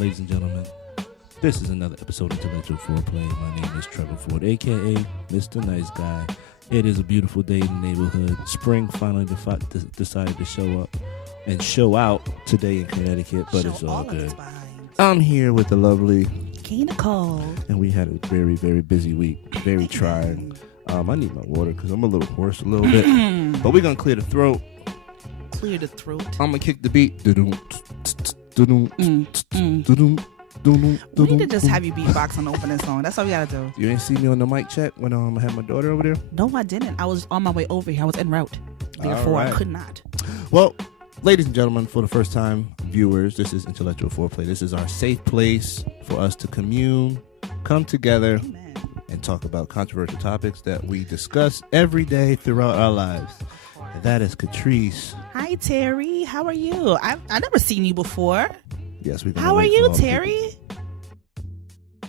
ladies and gentlemen. This is another episode of Intellectual Foreplay. My name is Trevor Ford, a.k.a. Mr. Nice Guy. It is a beautiful day in the neighborhood. Spring finally decided to show up and show out today in Connecticut, but it's all good. I'm here with the lovely Nicole. And we had a very, very busy week. Very trying. I need my water because I'm a little hoarse a little bit. But we're going to clear the throat. Clear the throat. I'm going to kick the beat. We need to just have you beatbox on the opening song. That's all we gotta do. You ain't see me on the mic check when I had my daughter over there? No, I didn't. I was on my way over here. I was en route. Therefore, right. I could not. Well, ladies and gentlemen, for the first time viewers, this is Intellectual Foreplay. This is our safe place for us to commune, come together, Amen. and talk about controversial topics that we discuss every day throughout our lives. And that is Catrice. Hi, Terry. How are you? I've never seen you before. Yes, we. How are you, Terry?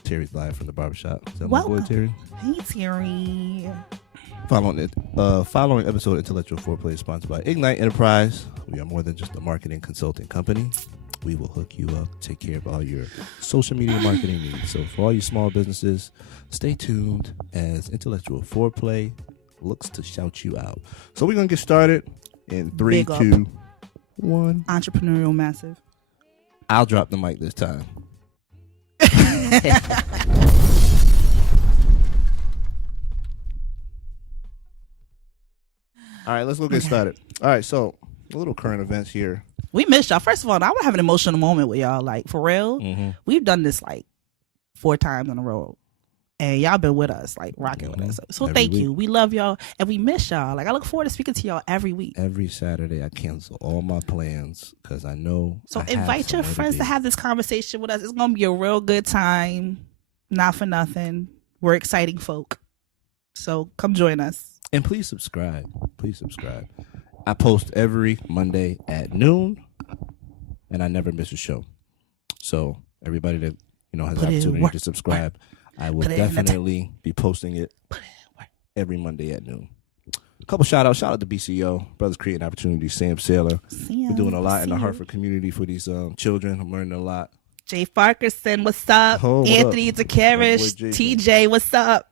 Terry's live from the barbershop. Is that Welcome. my boy, Terry? Hey, Terry. Following episode of Intellectual Foreplay is sponsored by Ignite Enterprise. We are more than just a marketing consulting company. We will hook you up, take care of all your social media marketing needs. So for all you small businesses, stay tuned as Intellectual Foreplay looks to shout you out. So we're going to get started in 3, 2, 1. Entrepreneurial massive. I'll drop the mic this time. All right, let's go get started. All right, so a little current events here. We missed y'all. First of all, I want to have an emotional moment with y'all. Like, for real, we've done this like 4 times in a row. And y'all been with us, like rocking with us. So Every thank week. you. We love y'all and we miss y'all. Like, I look forward to speaking to y'all every week. Every Saturday, I cancel all my plans because I know. So I have invite your somewhere friends to be. have this conversation with us. It's going to be a real good time. Not for nothing. We're exciting folk. So come join us. And please subscribe. Please subscribe. I post every Monday at noon, and I never miss a show. So everybody that has the opportunity to subscribe, I will definitely be posting it every Monday at noon. A couple shout outs. Shout out to BCO, Brothers Creating Opportunities, Sam Saylor. We're doing a lot in the Hartford community for these children. I'm learning a lot. Jay Farkerson, what's up? Oh, what Anthony up? Zakarish, My boy Jay. TJ, what's up?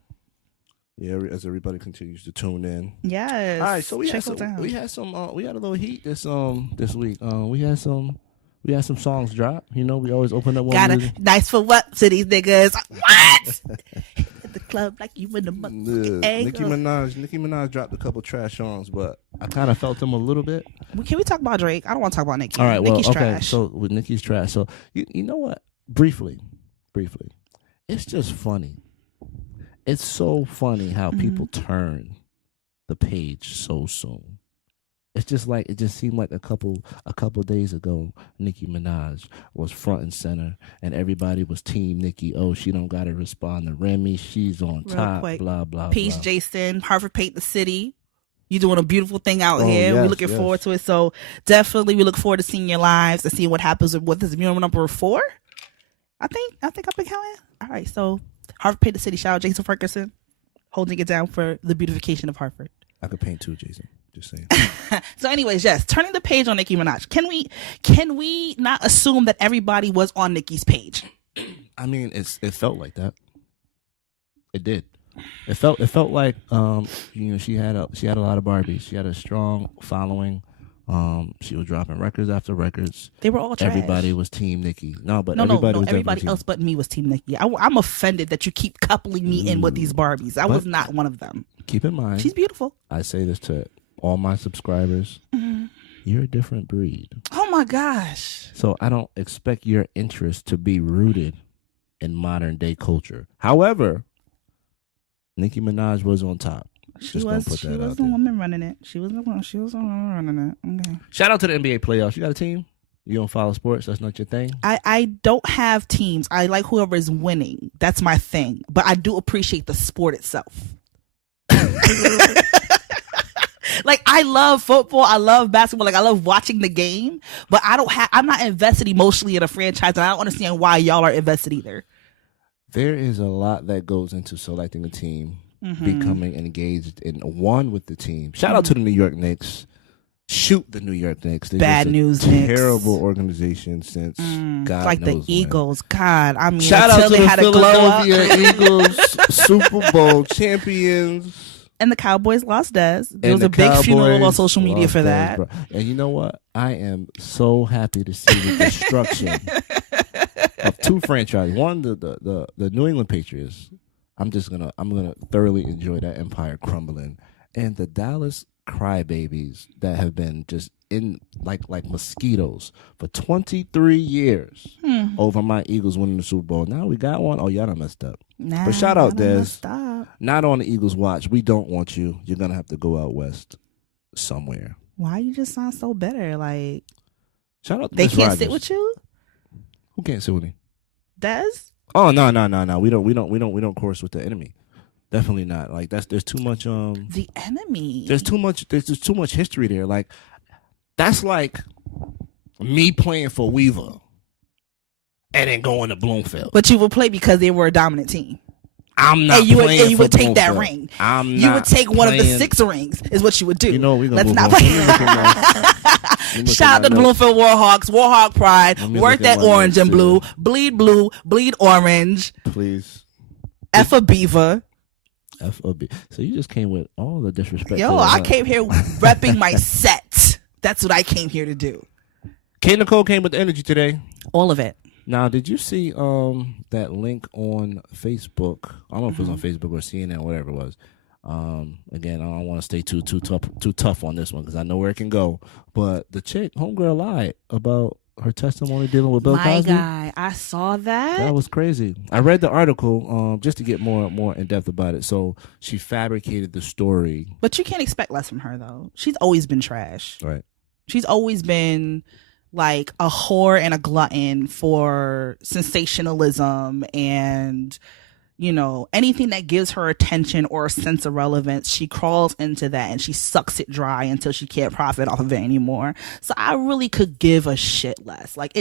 Yeah, as everybody continues to tune in. Yes. All right, so we had a little heat this week. We had some songs drop. We always open up one. Got music. a nice for what to these niggas? What? At the club like you in the motherfucking egg. Nicki Minaj dropped a couple trash songs, but I kind of felt them a little bit. Can we talk about Drake? I don't want to talk about Nicki. All right, Nicki's okay. trash. So with Nicki's trash, so you know what? Briefly, it's just funny. It's so funny how people turn the page so soon. It's just like it just seemed like a couple days ago, Nicki Minaj was front and center, and everybody was Team Nicki. Oh, she don't gotta respond to Remy. She's on Real top. quick. Blah blah. Peace, blah. Jason. Harvard Paint the City. You're doing a beautiful thing out here. Yes, We're looking forward to it. So definitely, we look forward to seeing your lives and seeing what happens with this mural number 4. I think I've been counting. All right, so Harvard Paint the City. Shout out Jason Ferguson, holding it down for the beautification of Harvard. I could paint too, Jason. Just saying. So anyways, yes, turning the page on Nicki Minaj. Can we not assume that everybody was on Nicki's page? I mean, it felt like that. It did. It felt like she had a lot of Barbies. She had a strong following. She was dropping records after records. They were all trash. Everybody was Team Nicki. Everybody else but me was Team Nicki. I'm offended that you keep coupling me in with these Barbies. I was not one of them. Keep in mind, she's beautiful. I say this to all my subscribers. You're a different breed. Oh my gosh. So I don't expect your interest to be rooted in modern day culture. However, Nicki Minaj was on top. She was the woman running it. She was the woman running it. Okay. Shout out to the NBA playoffs. You got a team? You don't follow sports? That's not your thing? I don't have teams. I like whoever is winning. That's my thing. But I do appreciate the sport itself. Like, I love football. I love basketball. Like, I love watching the game. But I'm not invested emotionally in a franchise. And I don't understand why y'all are invested either. There is a lot that goes into selecting a team, becoming engaged in one with the team. Shout out to the New York Knicks. shoot the New York Knicks. They're Bad just a news, Knicks. terrible organization since God like knows the when. Eagles. God, I mean, Shout until out to they the had a glow up. Philadelphia Eagles, Super Bowl champions. And the Cowboys lost Dez. There And was a big Cowboys funeral on social media lost for Dez, that. bro. And you know what? I am so happy to see the destruction of two franchises. One, the New England Patriots. I'm gonna thoroughly enjoy that empire crumbling, and the Dallas Crybabies that have been just in like mosquitoes for 23 years over my Eagles winning the Super Bowl. Now we got one. Oh, y'all done messed up. Nah, But shout out, y'all done Dez. messed up. Not on the Eagles watch. We don't want you. You're gonna have to go out west somewhere. Why you just sound so bitter? Like Shout out to they Miss can't Rogers. sit with you, Who can't sit with me? Dez? Oh no. We don't course with the enemy. Definitely not. Like there's too much The enemy. there's just too much history there. Like that's like me playing for Weaver and then going to Bloomfield. But you would play because they were a dominant team. I'm not And you would, playing and you for would take that Bloomfield. ring. I'm You not would take one of the playing- 6 rings, is what you would do. You know we're gonna Let's move not on. play. Let me look at my- Shout out to the Bloomfield Warhawks, Warhawk Pride. Let me Work look at that my orange and notes blue, bleed orange. Please. F a beaver. FOB. So you just came with all the disrespect. Yo, I came here repping my set. That's what I came here to do. K Nicole came with the energy today. All of it. Now, did you see that link on Facebook? I don't know if it was on Facebook or CNN, whatever it was. Again, I don't want to stay too tough on this one because I know where it can go. But the chick, homegirl, lied about her testimony dealing with Bill My Cosby. guy, I saw that. That was crazy. I read the article just to get more in depth about it. So she fabricated the story. But you can't expect less from her, though. She's always been trash. Right. She's always been like a whore and a glutton for sensationalism and, you know, anything that gives her attention or a sense of relevance. She crawls into that and she sucks it dry until she can't profit off of it anymore. So I really could give a shit less. Like,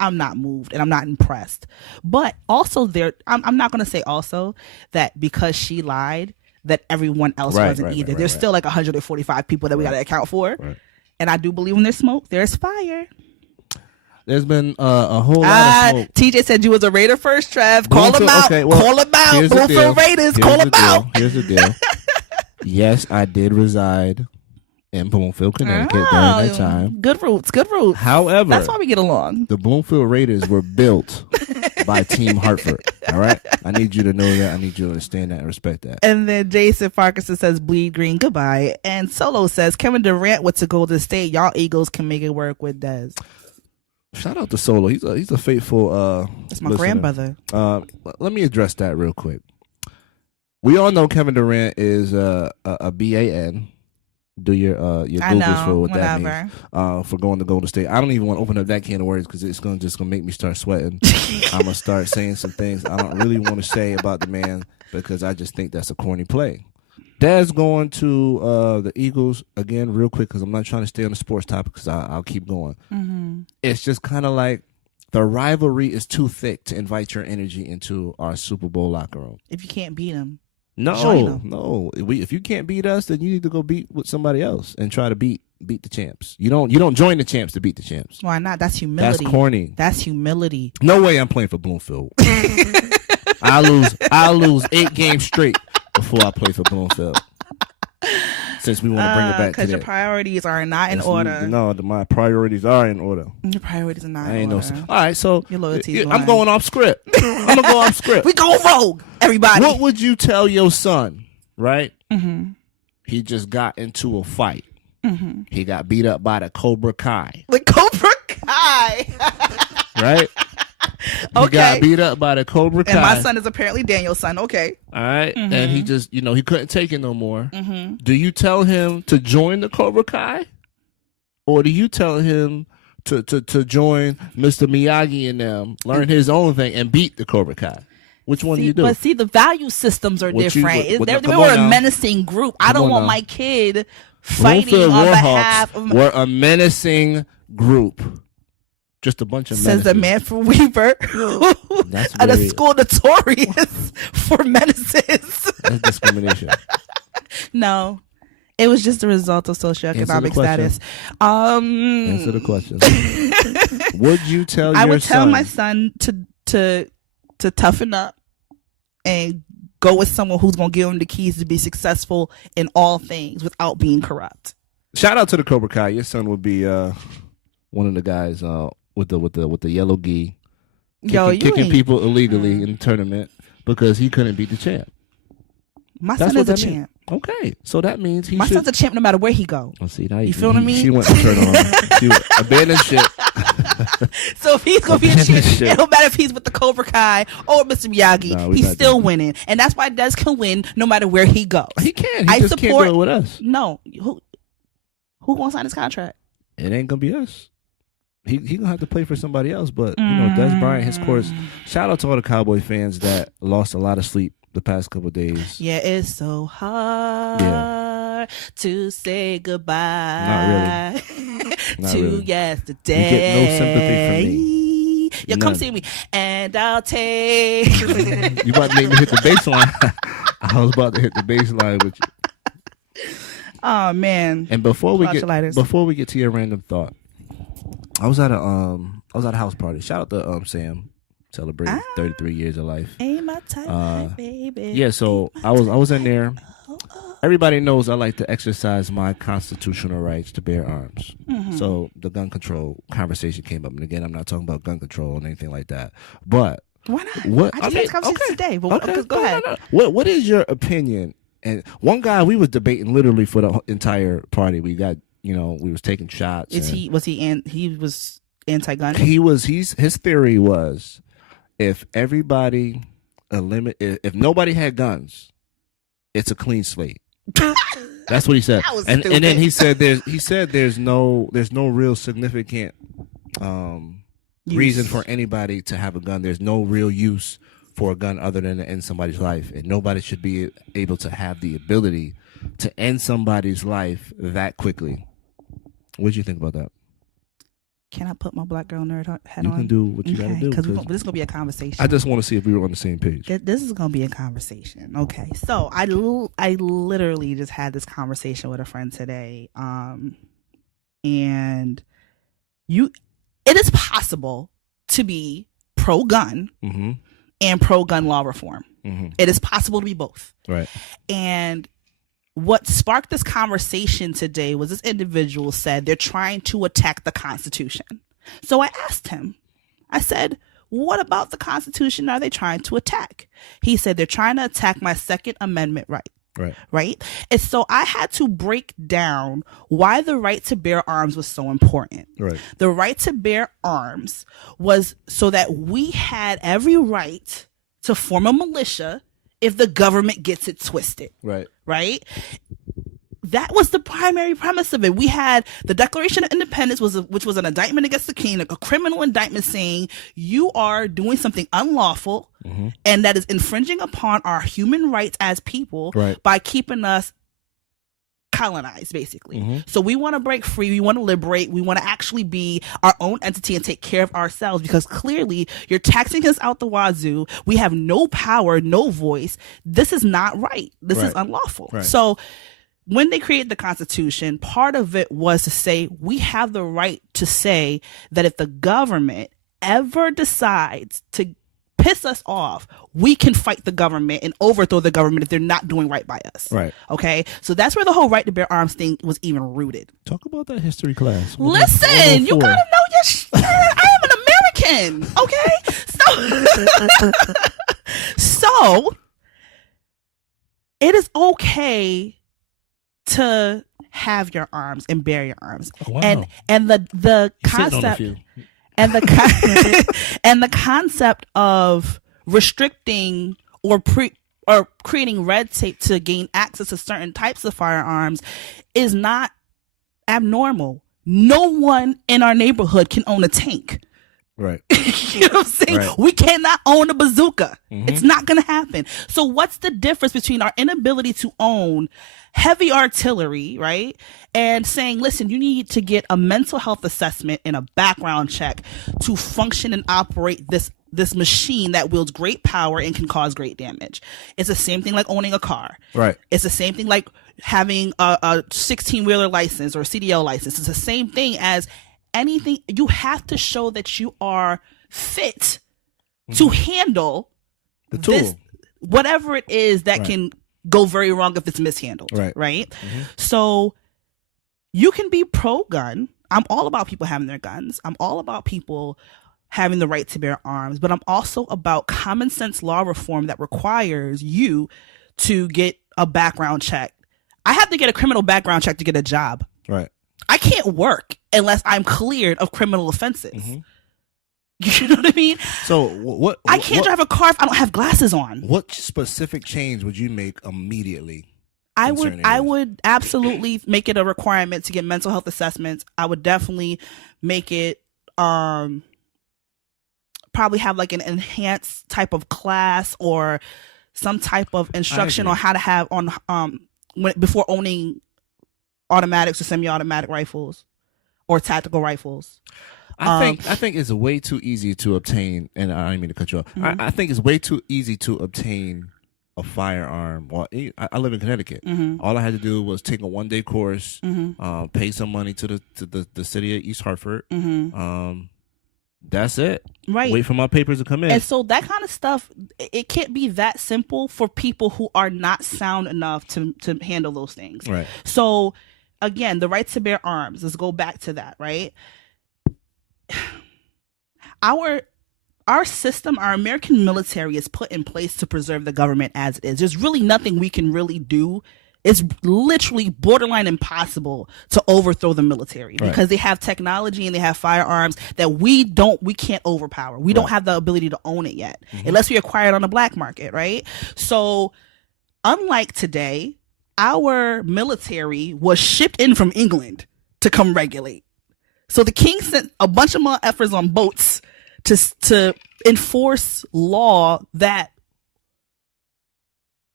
I'm not moved and I'm not impressed. But also I'm not going to say also that because she lied that everyone else wasn't either. There's still like 145 people that we got to account for. Right. And I do believe when there's smoke, there's fire. There's been a whole lot of smoke. TJ said you was a Raider first, Trev. Call him out. Okay, well, call him out. Bloomfield Raiders. Call him out. Here's the deal. Yes, I did reside in Bloomfield, Connecticut during that time. Good roots. Good roots. However, that's why we get along. The Bloomfield Raiders were built by Team Hartford. All right? I need you to know that. I need you to understand that and respect that. And then Jason Farquharson says, bleed green, goodbye. And Solo says, Kevin Durant went to Golden State. Y'all Eagles can make it work with Dez. Shout out to Solo. He's a faithful That's my listener. grandbrother. Let me address that real quick. We all know Kevin Durant is a BAN. Do your Googles for what that means. For going to Golden State. I don't even want to open up that can of words because it's just gonna make me start sweating. I'm gonna start saying some things I don't really want to say about the man because I just think that's a corny play. Dad's going to the Eagles again real quick because I'm not trying to stay on the sports topic because I'll keep going. Mm-hmm. It's just kind of like the rivalry is too thick to invite your energy into our Super Bowl locker room. If you can't beat him. No. If you can't beat us, then you need to go beat with somebody else and try to beat the champs. You don't join the champs to beat the champs. Why not? That's humility. That's corny. That's humility. No way I'm playing for Bloomfield. I lose 8 games straight before I play for Bloomfield. Since we want to bring it back to that. Because your priorities are not in order. No, my priorities are in order. Your priorities are not in order. All right, so your loyalty is I'm going off script. I'm going to go off script. We go rogue, everybody. What would you tell your son, right? Mm-hmm. He just got into a fight. Mm-hmm. He got beat up by the Cobra Kai. The Cobra Kai. Right? He got beat up by the Cobra Kai. And my son is apparently Daniel's son. Okay. All right. Mm-hmm. And he just, he couldn't take it no more. Mm-hmm. Do you tell him to join the Cobra Kai? Or do you tell him to join Mr. Miyagi and them, learn his own thing, and beat the Cobra Kai? Which one do you do? But see, the value systems are different. They were a menacing group. I don't want my kid fighting on behalf of... We're a menacing group. Just a bunch of menaces. Says the man from Weaver. That's at a school notorious for menaces. That's discrimination. No. It was just a result of socioeconomic status. Answer the question. Would you tell your son? I would tell my son to toughen up and go with someone who's going to give him the keys to be successful in all things without being corrupt. Shout out to the Cobra Kai. Your son would be one of the guys with the yellow gi, kicking people illegally in the tournament because he couldn't beat the champ. My son is a champ. Okay, so that means my son's a champ no matter where he go. Oh, see, now you feel what I mean? She went to turn on. She abandoned shit. So if he's gonna be a champ, it don't matter if he's with the Cobra Kai or Mr. Miyagi, he's still winning, and that's why Des can win no matter where he goes. He can. He just can't do it with us. No, who gonna sign his contract? It ain't gonna be us. He gonna have to play for somebody else. But you know, Des Bryant, his course. Shout out to all the Cowboy fans that lost a lot of sleep the past couple of days. Yeah, it's so hard to say goodbye. Not really. to yesterday. You get no sympathy from me. You come see me, and I'll take. You about to make me hit the baseline. I was about to hit the baseline with you. Oh man! And before we get to your random thought, I was at a house party. Shout out to Sam. Celebrating 33 years of life. Ain't my type, baby. Yeah, so I was in there. Everybody knows I like to exercise my constitutional rights to bear arms. Mm-hmm. So the gun control conversation came up, and again, I'm not talking about gun control or anything like that. But why not? I just had this conversation today. But go ahead. No. What is your opinion? And one guy we was debating literally for the entire party. We got we was taking shots. He was anti-gun? His theory was, if everybody if nobody had guns, it's a clean slate. That's what he said. And then he said there's no real significant reason for anybody to have a gun. There's no real use for a gun other than to end somebody's life, and nobody should be able to have the ability to end somebody's life that quickly. What do you think about that? Can I put my black girl nerd hat on? You can do what you gotta do. Because this is gonna be a conversation. I just want to see if we were on the same page. This is gonna be a conversation. Okay, so I literally just had this conversation with a friend today, and it is possible to be pro-gun and pro-gun law reform. Mm-hmm. It is possible to be both. Right. And what sparked this conversation today was this individual said they're trying to attack the Constitution. So I asked him, I said, what about the Constitution are they trying to attack? He said they're trying to attack my Second Amendment right. Right. And so I had to break down why the right to bear arms was so important. Right. The right to bear arms was so that we had every right to form a militia if the government gets it twisted. Right. Right. That was the primary premise of it. We had the Declaration of Independence, which was an indictment against the king, a criminal indictment saying you are doing something unlawful and that is infringing upon our human rights as people by keeping us colonized, basically. So we want to break free. We want to liberate. We want to actually be our own entity and take care of ourselves, because clearly you're taxing us out the wazoo. We have no power, no voice. This is not right. This is unlawful. Right. So when they created the Constitution, part of it was to say we have the right to say that if the government ever decides to piss us off, we can fight the government and overthrow the government if they're not doing right by us. Right. Okay. So that's where the whole right to bear arms thing was even rooted. Talk about that history class. Listen, you gotta know your shit. I am an American. Okay. So it is okay to have your arms and bear your arms. Oh, wow. And the concept and the concept of restricting or creating red tape to gain access to certain types of firearms is not abnormal. No one in our neighborhood can own a tank. Right. You know what I'm saying? Right. We cannot own a bazooka. It's not going to happen. So what's the difference between our inability to own heavy artillery, right, and saying, listen, you need to get a mental health assessment and a background check to function and operate this machine that wields great power and can cause great damage. It's the same thing like owning a car. Right. It's the same thing like having a 16-wheeler license or a CDL license. It's the same thing as anything. You have to show that you are fit to handle the tool. This, whatever it is that can go very wrong if it's mishandled. Right? So you can be pro-gun. I'm all about people having their guns. I'm all about people having the right to bear arms, but I'm also about common sense law reform that requires you to get a background check. I have to get a criminal background check to get a job. Right. I can't work unless I'm cleared of criminal offenses. You know what I mean? So what I can't drive a car if I don't have glasses on. What specific change would you make immediately? I would absolutely make it a requirement to get mental health assessments. I would definitely make it probably have like an enhanced type of class or some type of instruction on how to have on before owning automatics or semi-automatic rifles or tactical rifles. I think it's way too easy to obtain, and I didn't mean to cut you off. I think it's way too easy to obtain a firearm. Well, I live in Connecticut. All I had to do was take a 1-day course, pay some money to the city of East Hartford. That's it. Right. Wait for my papers to come in. And so that kind of stuff, it can't be that simple for people who are not sound enough to handle those things. Right. So again, the right to bear arms. Let's go back to that, right? Our system, our American military is put in place to preserve the government as it is. There's really nothing we can really do. It's literally borderline impossible to overthrow the military because they have technology and they have firearms that we can't overpower. We don't have the ability to own it yet unless we acquire it on the black market, right? So unlike today, our military was shipped in from England to come regulate. So the king sent a bunch of motherfuckers on boats to enforce law that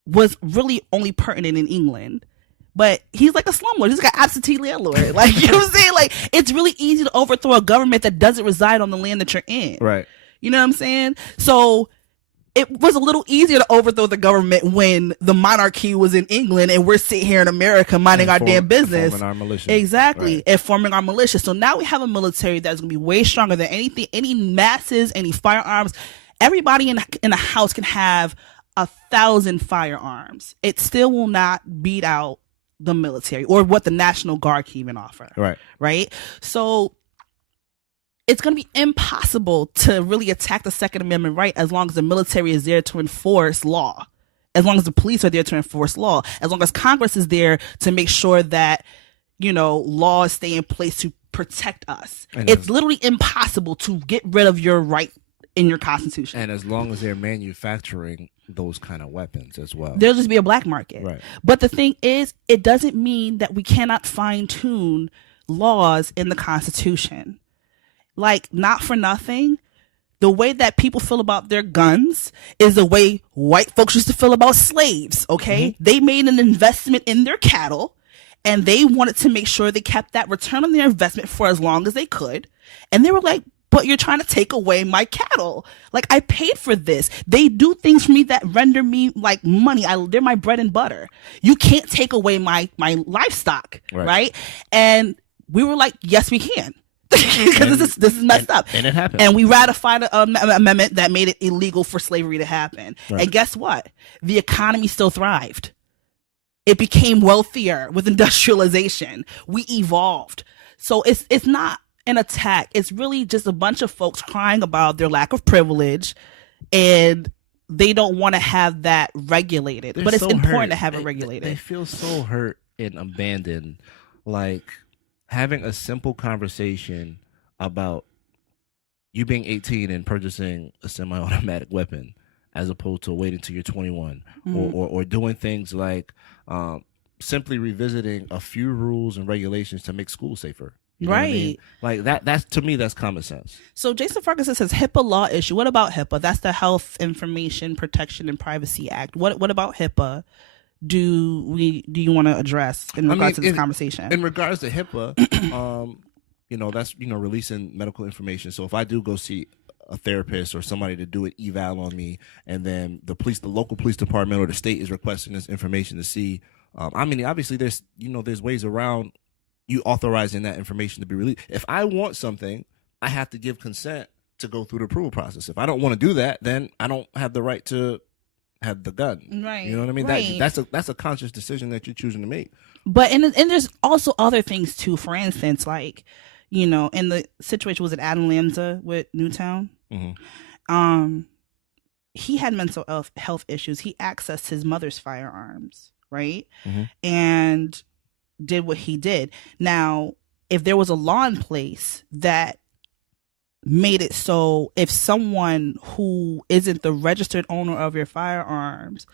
was really only pertinent in England. But he's like a slumlord. He's like an absentee landlord. Like, you know what I'm saying? Like, it's really easy to overthrow a government that doesn't reside on the land that you're in. Right. You know what I'm saying? So it was a little easier to overthrow the government when the monarchy was in England and we're sitting here in America minding our damn business. Forming our militia. Exactly. Right. And forming our militia. So now we have a military that's going to be way stronger than anything, any masses, any firearms. Everybody in a house can have 1,000 firearms. It still will not beat out the military or what the National Guard can even offer. Right. So it's going to be impossible to really attack the Second Amendment right as long as the military is there to enforce law, as long as the police are there to enforce law, as long as Congress is there to make sure that, you know, laws stay in place to protect us. It's literally impossible to get rid of your right in your Constitution. And as long as they're manufacturing those kind of weapons as well, there'll just be a black market. Right. But the thing is, it doesn't mean that we cannot fine tune laws in the Constitution. Like, not for nothing, the way that people feel about their guns is the way white folks used to feel about slaves, okay? They made an investment in their cattle, and they wanted to make sure they kept that return on their investment for as long as they could. And they were like, but you're trying to take away my cattle. Like, I paid for this. They do things for me that render me like money. They're my bread and butter. You can't take away my livestock, right? And we were like, yes, we can. Because this is messed up. And it happened. And we ratified an amendment that made it illegal for slavery to happen. Right. And guess what? The economy still thrived. It became wealthier with industrialization. We evolved. So it's not an attack. It's really just a bunch of folks crying about their lack of privilege, and they don't want to have that regulated. But it's important to have it regulated. They feel so hurt and abandoned. Like, having a simple conversation about you being 18 and purchasing a semi-automatic weapon as opposed to waiting till you're 21, or doing things like simply revisiting a few rules and regulations to make school safer. You know what I mean? Like that's to me, that's common sense. So Jason Ferguson says HIPAA law issue. What about HIPAA? That's the Health Information Protection and Privacy Act. What about HIPAA? Do you want to address in regards to this conversation? In regards to HIPAA, that's releasing medical information. So if I do go see a therapist or somebody to do an eval on me, and then the local police department or the state is requesting this information to see. I mean, obviously, there's ways around you authorizing that information to be released. If I want something, I have to give consent to go through the approval process. If I don't want to do that, then I don't have the right to have the gun. Right. You know what I mean? Right. That's a conscious decision that you're choosing to make. But and there's also other things too. For instance, like, in the situation, was it Adam Lanza with Newtown? Mm-hmm. He had mental health issues. He accessed his mother's firearms, right? Mm-hmm. And did what he did. Now, if there was a law in place that made it so if someone who isn't the registered owner of your firearms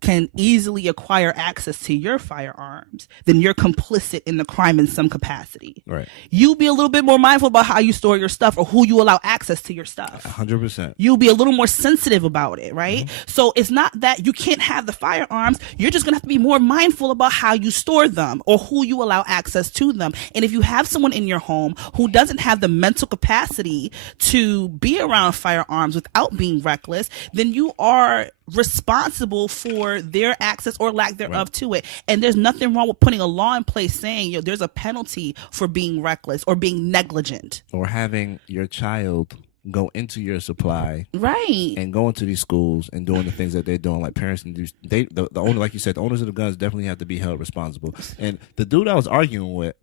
can easily acquire access to your firearms, then you're complicit in the crime in some capacity. Right. You be a little bit more mindful about how you store your stuff or who you allow access to your stuff. 100%. You'll be a little more sensitive about it, right? Mm-hmm. So it's not that you can't have the firearms. You're just going to have to be more mindful about how you store them or who you allow access to them. And if you have someone in your home who doesn't have the mental capacity to be around firearms without being reckless, then you are responsible for their access or lack thereof to it. And there's nothing wrong with putting a law in place saying there's a penalty for being reckless or being negligent. Or having your child go into your supply, right, and go into these schools and doing the things that they're doing. Like parents can do, the owner, like you said, the owners of the guns definitely have to be held responsible. And the dude I was arguing with,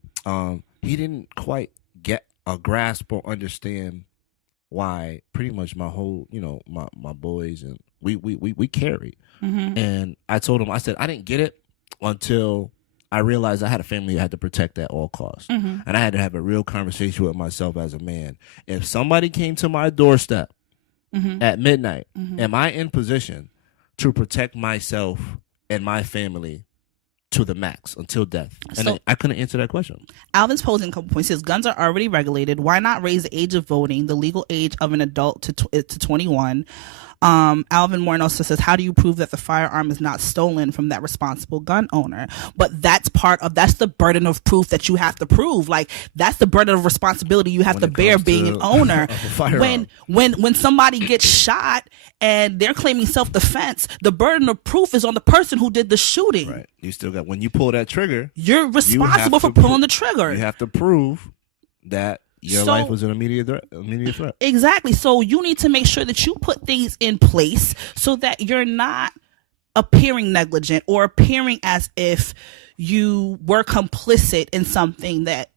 he didn't quite get a grasp or understand why pretty much my whole, my boys and we carry. Mm-hmm. And I told him, I said, I didn't get it until I realized I had a family I had to protect at all costs. Mm-hmm. And I had to have a real conversation with myself as a man. If somebody came to my doorstep mm-hmm. at midnight, mm-hmm. am I in position to protect myself and my family to the max until death? And So, I couldn't answer that question. Alvin's posing a couple points. He says guns are already regulated. Why not raise the age of voting, the legal age of an adult to 21? Alvin Morenosa says, how do you prove that the firearm is not stolen from that responsible gun owner? But that's the burden of proof that you have to prove. Like, that's the burden of responsibility you have to bear being an owner. When somebody gets shot and they're claiming self-defense, the burden of proof is on the person who did the shooting. Right. You still got, when you pull that trigger, you're responsible for pulling the trigger. You have to prove that your life was an immediate threat. Exactly. So you need to make sure that you put things in place so that you're not appearing negligent or appearing as if you were complicit in something that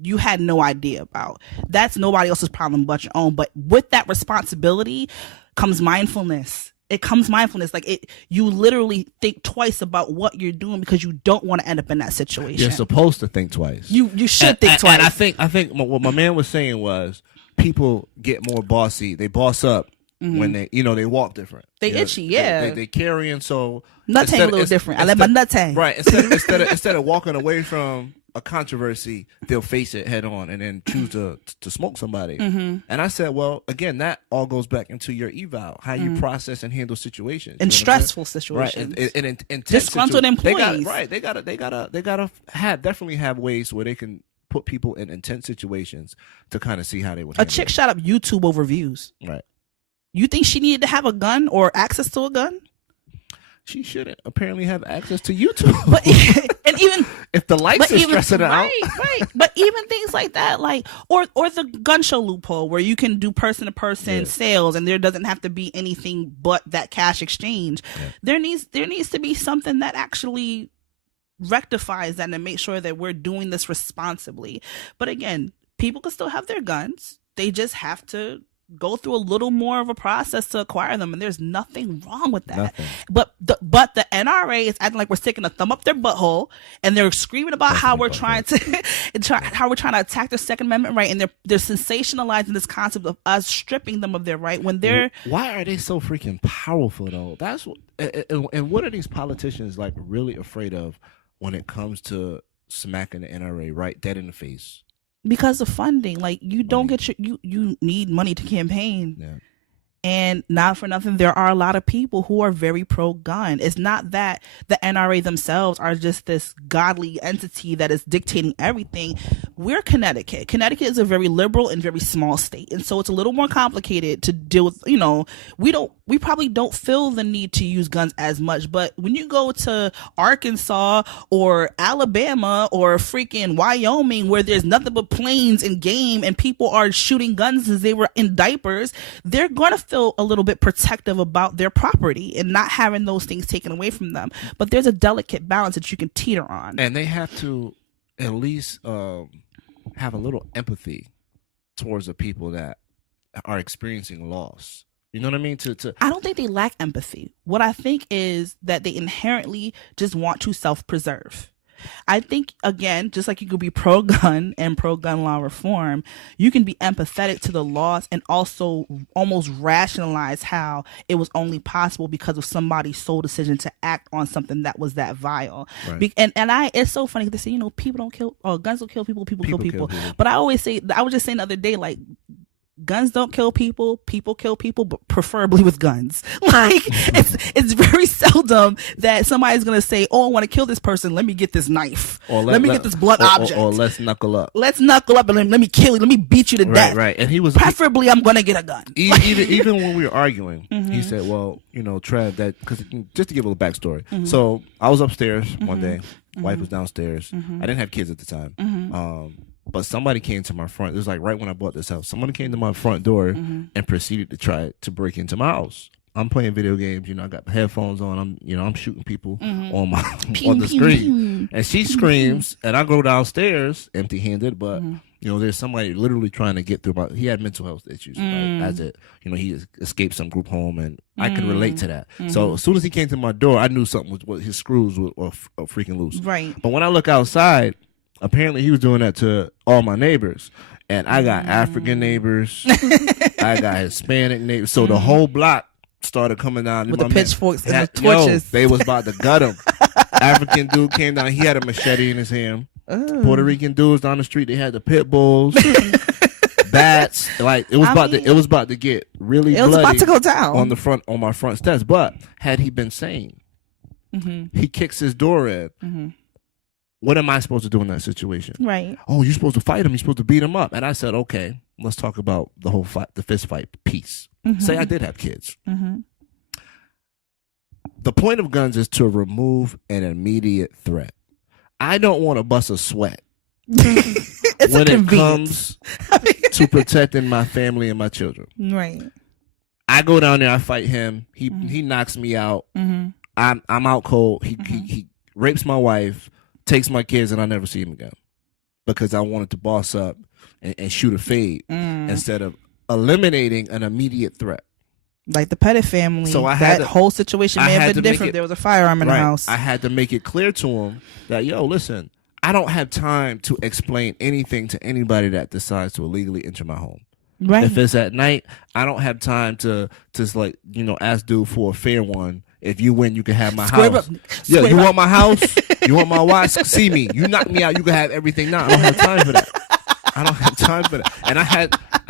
you had no idea about. That's nobody else's problem but your own. But with that responsibility comes mindfulness. It comes mindfulness. Like, you literally think twice about what you're doing because you don't want to end up in that situation. You're supposed to think twice. You should think twice. And I think what my man was saying was people get more bossy. They boss up when they they walk different. They itchy, yeah. They carrying, so nuts hang a little different. I let my nuts hang. Right. Instead of walking away from a controversy, they'll face it head on and then choose to smoke somebody. Mm-hmm. And I said, well, again, that all goes back into your eval, how you process and handle situations, in stressful situations, right? And disgruntled employees. They gotta definitely have ways where they can put people in intense situations to kind of see how they would. A chick shot up YouTube over views. Right. You think she needed to have a gun or access to a gun? She shouldn't apparently have access to YouTube. But and even if the lights are stressing her out, right. But even things like that, like or the gun show loophole where you can do person to person sales and there doesn't have to be anything but that cash exchange. Yeah. There needs to be something that actually rectifies that and make sure that we're doing this responsibly. But again, people can still have their guns. They just have to go through a little more of a process to acquire them, and there's nothing wrong with that. Nothing. But the NRA is acting like we're sticking a thumb up their butthole, and they're screaming about how we're trying to attack their Second Amendment right, and they're sensationalizing this concept of us stripping them of their right when they're. Why are they so freaking powerful though? That's what. And what are these politicians like really afraid of when it comes to smacking the NRA right dead in the face? Because of funding. Like, you don't get you need money to campaign. Yeah. And not for nothing, there are a lot of people who are very pro-gun. It's not that the NRA themselves are just this godly entity that is dictating everything. We're Connecticut. Connecticut is a very liberal and very small state. And so it's a little more complicated to deal with, we probably don't feel the need to use guns as much. But when you go to Arkansas or Alabama or freaking Wyoming, where there's nothing but plains and game and people are shooting guns as they were in diapers, they're going to feel a little bit protective about their property and not having those things taken away from them. But there's a delicate balance that you can teeter on. And they have to at least have a little empathy towards the people that are experiencing loss. You know what I mean? I don't think they lack empathy. What I think is that they inherently just want to self-preserve. I think, again, just like you could be pro-gun and pro-gun law reform, you can be empathetic to the loss and also almost rationalize how it was only possible because of somebody's sole decision to act on something that was that vile. Right. It's so funny. They say, people don't kill, guns don't kill people, people kill people. But I always say, I was just saying the other day, like, guns don't kill people kill people, but preferably with guns. Like, it's very seldom that somebody's gonna say, oh, I want to kill this person, let me get this knife, or let me get this blunt object, or let's knuckle up and let me kill you, let me beat you to death. Right. And he was preferably I'm gonna get a gun. Even when we were arguing, he said, well, Trev, that, because just to give a little backstory, so I was upstairs one day, wife was downstairs, I didn't have kids at the time, but somebody came to my front. It was like right when I bought this house. Somebody came to my front door and proceeded to try to break into my house. I'm playing video games. I got headphones on. I'm shooting people on my on the screen. And she screams, and I go downstairs empty-handed. But there's somebody literally trying to get through. He had mental health issues. He escaped some group home, and I can relate to that. So as soon as he came to my door, I knew something was his screws were freaking loose. Right. But when I look outside, apparently he was doing that to all my neighbors. And I got African neighbors. I got Hispanic neighbors. So the whole block started coming down. With the pitchforks and the torches. They was about to gut him. African dude came down. He had a machete in his hand. Puerto Rican dudes down the street, they had the pit bulls. Bats. Like, it was about to get really bloody. It was about to go down. On my front steps. But had he been sane, he kicks his door in. What am I supposed to do in that situation? Right. Oh, you're supposed to fight him. You're supposed to beat him up. And I said, okay, let's talk about the whole fight, the fist fight piece. Say I did have kids. The point of guns is to remove an immediate threat. I don't want to bust a sweat when it comes to protecting my family and my children. Right. I go down there, I fight him. He knocks me out. I'm out cold. He rapes my wife, takes my kids, and I never see him again because I wanted to boss up and shoot a fade instead of eliminating an immediate threat. Like the Pettit family, so whole situation may have been different. There was a firearm in the house. I had to make it clear to him that, listen, I don't have time to explain anything to anybody that decides to illegally enter my home. Right. If it's at night, I don't have time to ask dude for a fair one. If you win, you can have my house. You want my house? You want my watch? See me. You knock me out, you can have everything now. I don't have time for that. And I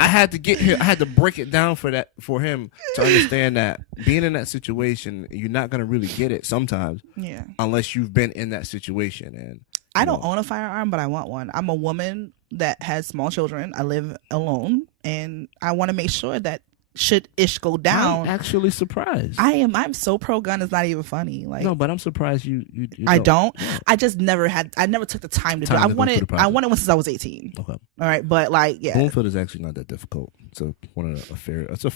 had to get here. I had to break it down for him to understand that being in that situation, you're not gonna really get it sometimes. Yeah. Unless you've been in that situation. And I don't own a firearm, but I want one. I'm a woman that has small children. I live alone, and I want to make sure that should ish go down. I'm actually surprised. I'm so pro gun. It's not even funny. Like, no, but I'm surprised you I don't. Yeah. I just never took the time to do it. I wanted one since I was 18. Okay. All right, but yeah. Bloomfield is actually not that difficult. It's a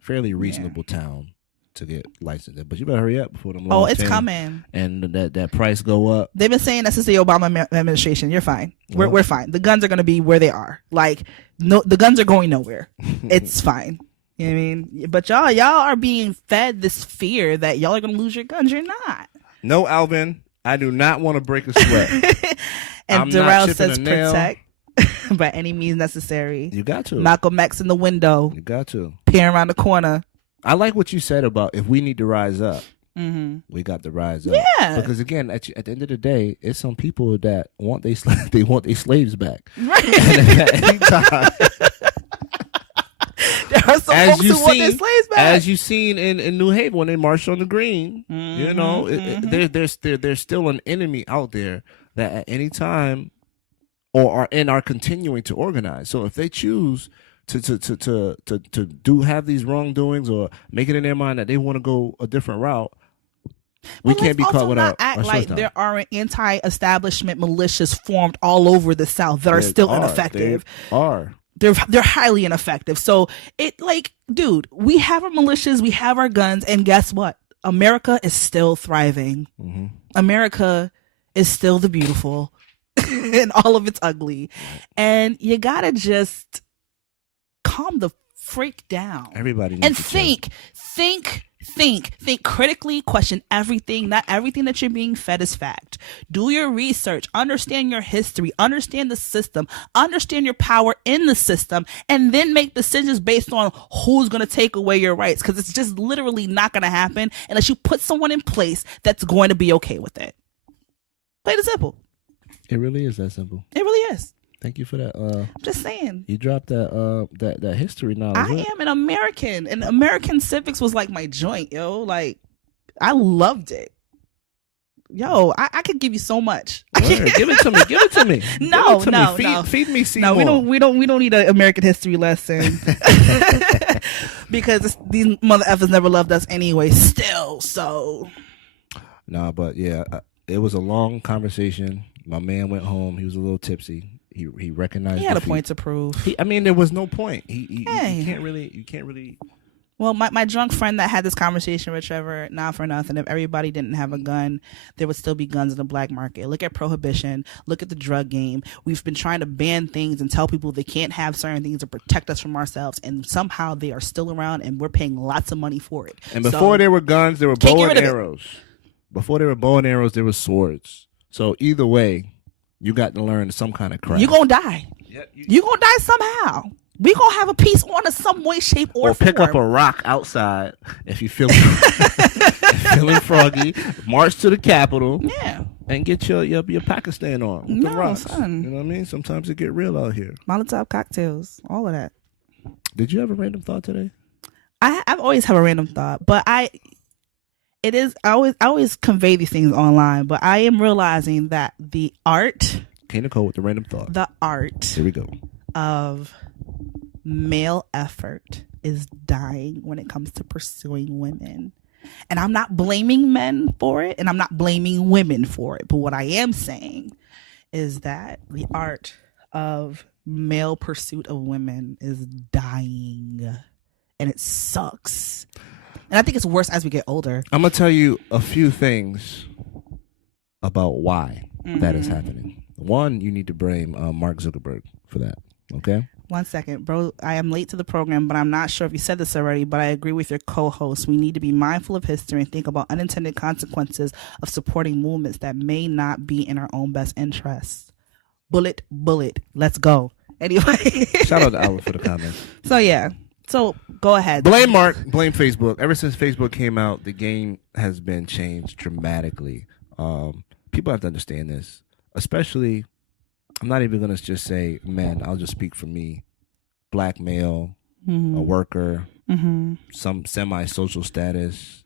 fairly reasonable town to get licensed in. But you better hurry up before them laws change coming. And that price go up. They've been saying that since the Obama administration. You're fine. We're fine. The guns are going to be where they are. Like, no, the guns are going nowhere. It's fine. You know what I mean? But y'all are being fed this fear that y'all are going to lose your guns. You're not. No, Alvin, I do not want to break a sweat. And Darrell says protect by any means necessary. You got to. Malcolm X in the window. You got to. Peering around the corner. I like what you said about if we need to rise up, we got to rise up. Yeah. Because again, at the end of the day, it's some people that want their slaves back. Right. And at any time, are some folks who want their slaves back. As you've seen in New Haven when they marched on the green, you know, there's still an enemy out there that at any time are continuing to organize. So if they choose to have these wrongdoings or make it in their mind that they want to go a different route, we can't be caught with our act like there aren't anti-establishment militias formed all over the South that are still ineffective. They're highly ineffective. So dude, we have our militias, we have our guns, and guess what? America is still thriving. Mm-hmm. America is still the beautiful and all of it's ugly. And you gotta just calm the freak down. Everybody needs to think critically, question everything. Not everything that you're being fed is fact. Do your research, understand your history, understand the system, understand your power in the system, and then make decisions based on who's going to take away your rights, because it's just literally not going to happen unless you put someone in place that's going to be okay with it. Plain and simple. It really is that simple. It really is. Thank you for that. I'm just saying. You dropped that history knowledge. I am an American, and American civics was like my joint, yo. Like, I loved it. Yo, I could give you so much. Give it to me. Give it to me. No. Feed me. No, we don't need an American history lesson because these mother effers never loved us anyway. Still, so. Nah, but yeah, it was a long conversation. My man went home. He was a little tipsy. He recognized. He had a point to prove. There was no point. You can't really. Well, my drunk friend that had this conversation with Trevor, not for nothing, if everybody didn't have a gun, there would still be guns in the black market. Look at prohibition. Look at the drug game. We've been trying to ban things and tell people they can't have certain things to protect us from ourselves, and somehow they are still around, and we're paying lots of money for it. And before there were guns, there were bow and arrows. Before there were bow and arrows, there were swords. So either way, you got to learn some kind of crap. You're going to die. Yep, you're going to die somehow. We going to have a peace on in some way, shape, or form. Pick up a rock outside if you feeling froggy. March to the Capitol. Yeah. And get your Pakistan on with the rocks. Son. You know what I mean? Sometimes it get real out here. Molotov cocktails. All of that. Did you have a random thought today? I've always have a random thought, but I always convey these things online, but I am realizing that the art. Okay, Nicole, with the random thought. The art. Here we go. Of male effort is dying when it comes to pursuing women. And I'm not blaming men for it, and I'm not blaming women for it. But what I am saying is that the art of male pursuit of women is dying. And it sucks. And I think it's worse as we get older. I'm going to tell you a few things about why that is happening. One, you need to blame Mark Zuckerberg for that. Okay? 1 second, bro. I am late to the program, but I'm not sure if you said this already, but I agree with your co-host. We need to be mindful of history and think about unintended consequences of supporting movements that may not be in our own best interests. Bullet. Let's go. Anyway. Shout out to Albert for the comments. So, yeah. So, go ahead. Blame Mark. Blame Facebook. Ever since Facebook came out, the game has been changed dramatically. People have to understand this. Especially, I'm not even going to just say men. I'll just speak for me. Black male, a worker, some semi-social status,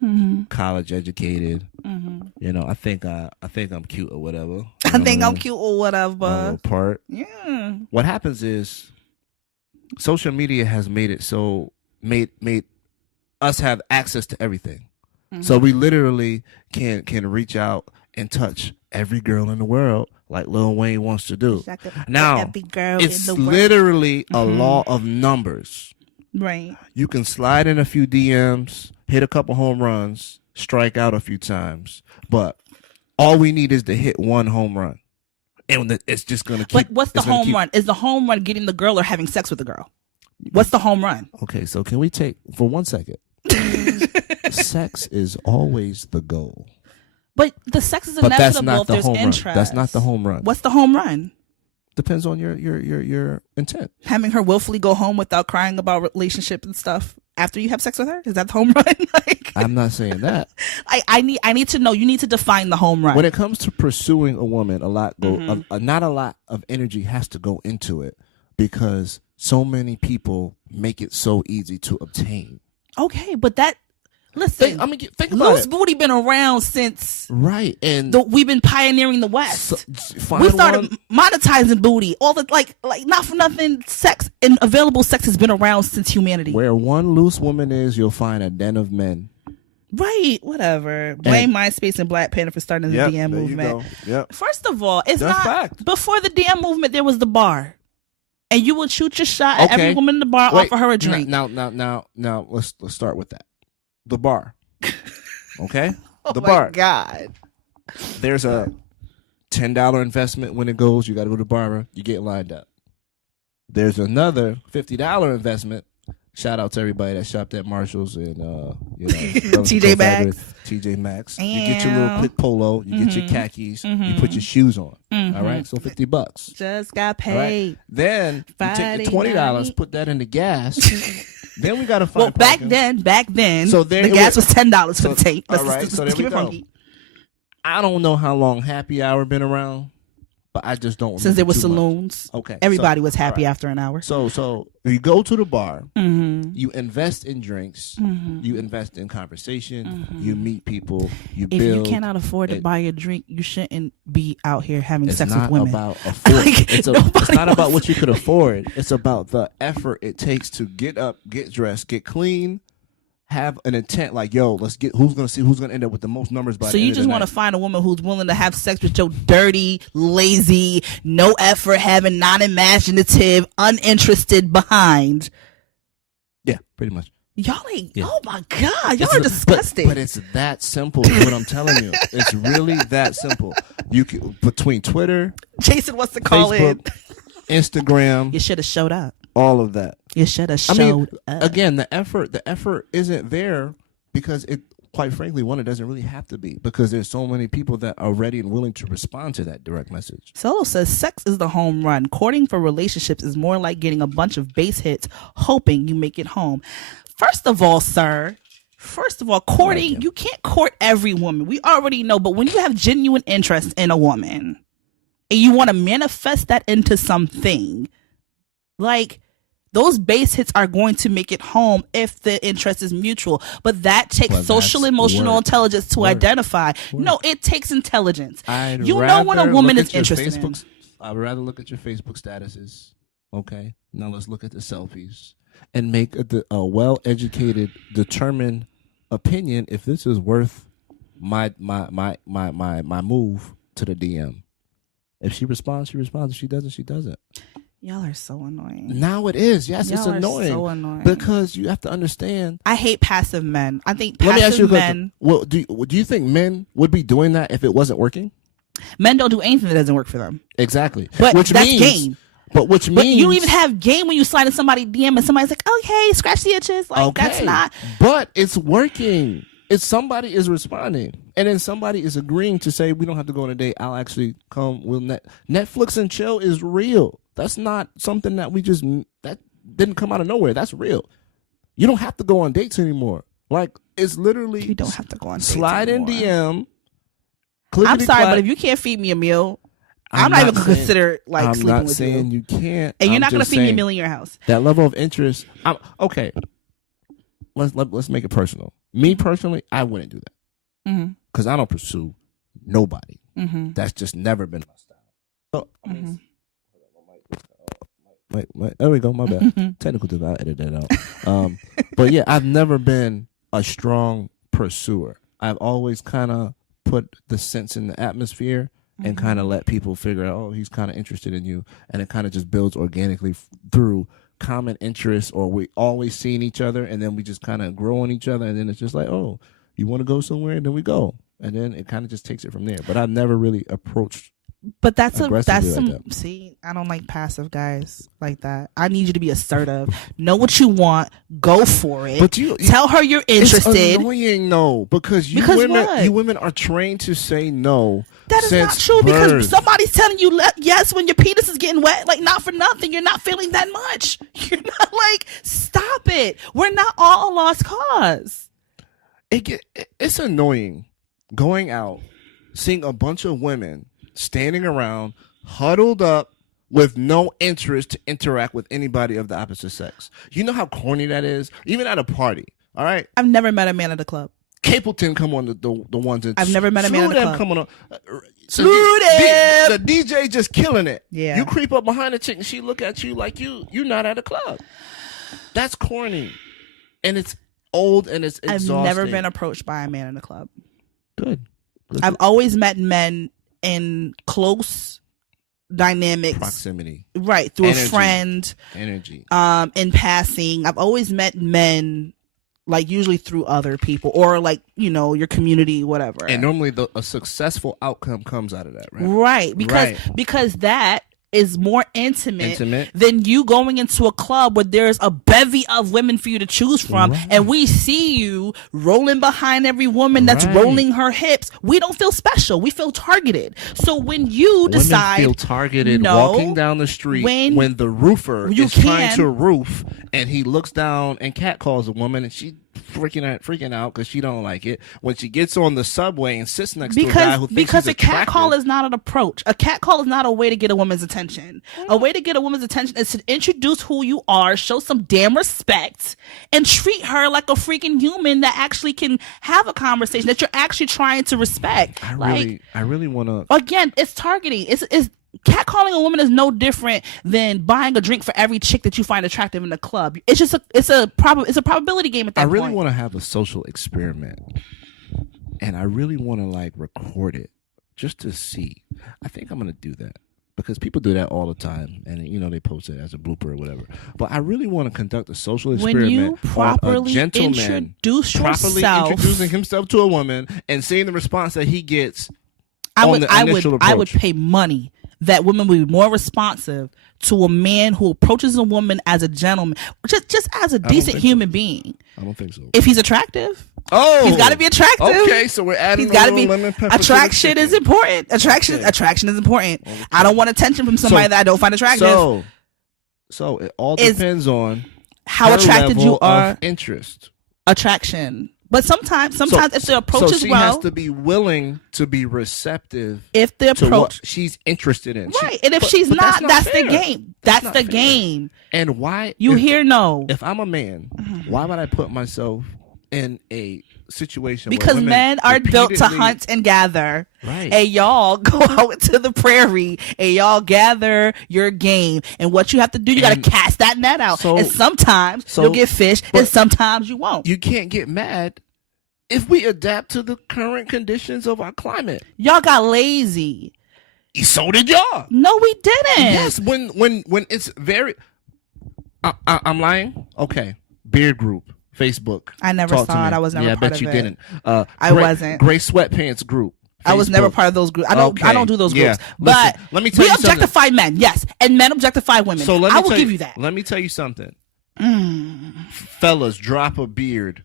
college educated. You know, I think I'm cute or whatever. I think I'm cute or whatever. Part. Yeah. What happens is social media has made it so made us have access to everything. So we literally can reach out and touch every girl in the world like Lil Wayne wants to do. Now, it's literally a law of numbers. Right. You can slide in a few DMs, hit a couple home runs, strike out a few times, but all we need is to hit one home run. And it's just going to keep... But what's the home run? Is the home run getting the girl or having sex with the girl? What's the home run? Okay, so can we take... For 1 second. Sex is always the goal. But the sex is inevitable if there's interest. That's not the home run. What's the home run? Depends on your intent. Having her willfully go home without crying about relationship and stuff after you have sex with her? Is that the home run? I'm not saying that. I need to know. You need to define the home run. When it comes to pursuing a woman, not a lot of energy has to go into it because so many people make it so easy to obtain. Okay, but that listen. Think about loose it. booty been around since and we've been pioneering the West. We started monetizing booty. All the like not for nothing. Sex and available sex has been around since humanity. Where one loose woman is, you'll find a den of men. Right, whatever. Blame MySpace and Black Panther for starting the DM movement. Yep. First of all, it's That's not fact. Before the DM movement. There was the bar, and you would shoot your shot at every woman in the bar, offer her a drink. Now, let's start with that. The bar, okay? The bar. My God, there's a $10 investment when it goes. You got to go to the barber. You get lined up. There's another $50 investment. Shout out to everybody that shopped at Marshalls and TJ Maxx. TJ Maxx. You get your little quick polo. You get your khakis. You put your shoes on. All right, so $50. Just got paid. Right? Then you take your $20, put that in the gas. Then we gotta find. Well, back then, so there, the gas was $10 for the tank. All right, so there we go. I don't know how long happy hour been around, but I just don't. Since there were saloons, okay, everybody was happy after an hour. So you go to the bar, you invest in drinks, you invest in conversation, you meet people, you build. If you cannot afford to buy a drink, you shouldn't be out here having sex with women. It's not about what you could afford. It's about the effort it takes to get up, get dressed, get clean, have an intent like, yo, let's get who's gonna end up with the most numbers by the end of the night. So you just want to find a woman who's willing to have sex with your dirty, lazy, no effort having, non-imaginative, uninterested behind. Yeah, pretty much. Y'all ain't, oh my God, y'all are disgusting. But it's that simple is what I'm telling you. It's really that simple. You can, between Twitter, Jason wants to call Facebook, Instagram. You should have showed up. All of that. You should have showed up. Again, the effort isn't there because it, quite frankly, it doesn't really have to be because there's so many people that are ready and willing to respond to that direct message. Solo says sex is the home run. Courting for relationships is more like getting a bunch of base hits, hoping you make it home. First of all, courting, you can't court every woman. We already know, but when you have genuine interest in a woman and you want to manifest that into something, like, those base hits are going to make it home if the interest is mutual. But that takes social emotional intelligence to identify. No, it takes intelligence. You know when a woman is interested in. I'd rather look at your Facebook statuses. Okay, now let's look at the selfies and make a well-educated, determined opinion if this is worth my move to the DM. If she responds, she responds. If she doesn't, she doesn't. Y'all are so annoying. Now it is. Yes, it's annoying. So annoying. Because you have to understand. I hate passive men. I think passive men. Well, do you think men would be doing that if it wasn't working? Men don't do anything that doesn't work for them. Exactly. But that's game. But you don't even have game when you slide in somebody's DM and somebody's like, okay, scratch the itches. Like, okay. That's not. But it's working. It's somebody is responding. And then somebody is agreeing to say, we don't have to go on a date. I'll actually come. Netflix and chill is real. That's not something that that didn't come out of nowhere. That's real. You don't have to go on dates anymore. Like, it's literally. You don't have to go on dates slide anymore. in DM. I'm sorry, but if you can't feed me a meal, I'm not even going to consider sleeping with you. I'm not saying you can't. And you're not going to feed me a meal in your house. That level of interest. Okay. Let's make it personal. Me personally, I wouldn't do that. Because I don't pursue nobody. That's just never been my style. So, Wait, there we go. My bad. Technical difficulty. I'll edit that out. But yeah, I've never been a strong pursuer. I've always kind of put the sense in the atmosphere and kind of let people figure out, oh, he's kind of interested in you, and it kind of just builds organically through common interests, or we always seeing each other, and then we just kind of grow on each other, and then it's just like, oh, you want to go somewhere, and then we go, and then it kind of just takes it from there. But I've never really approached. But that's some. See, I don't like passive guys like that. I need you to be assertive. Know what you want. Go for it. But tell her you're interested. It's annoying, no, because you women are trained to say no. That is not true because somebody's telling you yes when your penis is getting wet. Like, not for nothing. You're not feeling that much. You're not like, stop it. We're not all a lost cause. It's annoying going out, seeing a bunch of women standing around, huddled up, with no interest to interact with anybody of the opposite sex. You know how corny that is? Even at a party. All right? I've never met a man at a club. Capleton come on the ones that I've never met a man at a club. Come on. The DJ just killing it. Yeah. You creep up behind the chick and she look at you like you're not at a club. That's corny. And it's old and it's exhausting. I've never been approached by a man in a club. Good. I've always met men in close dynamics. Proximity. Right. Through Energy. a friend. Energy. In passing. I've always met men like usually through other people or like, you know, your community, whatever. And normally a successful outcome comes out of that, right? Right. Because that is more intimate than you going into a club where there's a bevy of women for you to choose from, and we see you rolling behind every woman that's rolling her hips. We don't feel special. We feel targeted. So when you decide, women feel targeted walking down the street when the roofer is trying to roof and he looks down and catcalls a woman and she freaking out because she don't like it when she gets on the subway and sits next to a guy who thinks he's attractive. Because a catcall is not an approach. A catcall is not a way to get a woman's attention. A way to get a woman's attention is to introduce who you are, show some damn respect, and treat her like a freaking human that actually can have a conversation that you're actually trying to respect. I really want to. Again, it's targeting. It's catcalling a woman is no different than buying a drink for every chick that you find attractive in the club. It's just it's a probability game at that point. I really want to have a social experiment, and I really want to like record it just to see. I think I'm gonna do that because people do that all the time, and you know they post it as a blooper or whatever. But I really want to conduct a social experiment when you properly on a gentleman introducing himself to a woman and seeing the response that he gets. I would pay money that women will be more responsive to a man who approaches a woman as a gentleman, just as a decent human being. I don't think so. If he's attractive. Oh, he's got to be attractive. Okay, so we're adding. He's got to be. Attraction is important. Attraction is important. Okay. I don't want attention from somebody that I don't find attractive. So it all depends on how attracted you are. Interest. Attraction. But sometimes if the approach is she well, has to be willing to be receptive. If the approach to what she's interested in, right? And if she's not, that's the game. That's the game. And why you hear no? If I'm a man, why would I put myself in a situation? Because where men are built to hunt and gather. Right. And y'all go out to the prairie and y'all gather your game. And what you have to do, you got to cast that net out. And sometimes you'll get fish and sometimes you won't. You can't get mad if we adapt to the current conditions of our climate. Y'all got lazy. So did y'all. No, we didn't. Yes, when it's very... I'm lying? Okay. Beard group. Facebook. I never saw it. I was never part of it. Yeah, I bet you didn't. I wasn't. Gray sweatpants group. Facebook. I was never part of those groups. I don't do those groups. Yeah. But listen, let me tell you something. We objectify men, yes, and men objectify women. So I will give you that. Let me tell you something. Fellas, drop a beard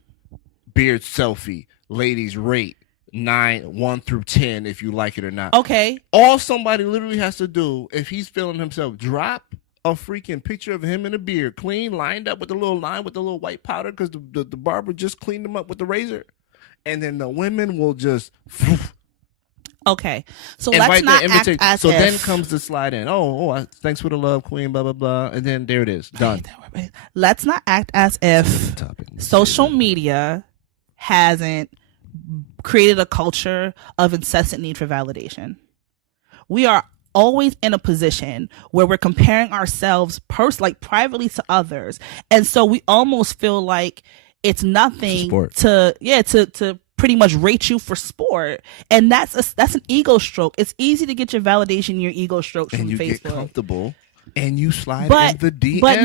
selfie. Ladies, rate 1 through 10 if you like it or not. Okay. All somebody literally has to do, if he's feeling himself, drop a freaking picture of him in a beard, clean, lined up with the little line with the little white powder because the barber just cleaned him up with the razor, and then the women will just. Okay, so let's not act as so then comes the slide in. Oh, thanks for the love, queen. Blah blah blah, and then there it is, done. Let's not act as if social media hasn't created a culture of incessant need for validation. We are always in a position where we're comparing ourselves privately to others, and so we almost feel like it's nothing to pretty much rate you for sport, and that's an ego stroke. It's easy to get your validation in your ego strokes from Facebook. Get comfortable and you slide in the DM. But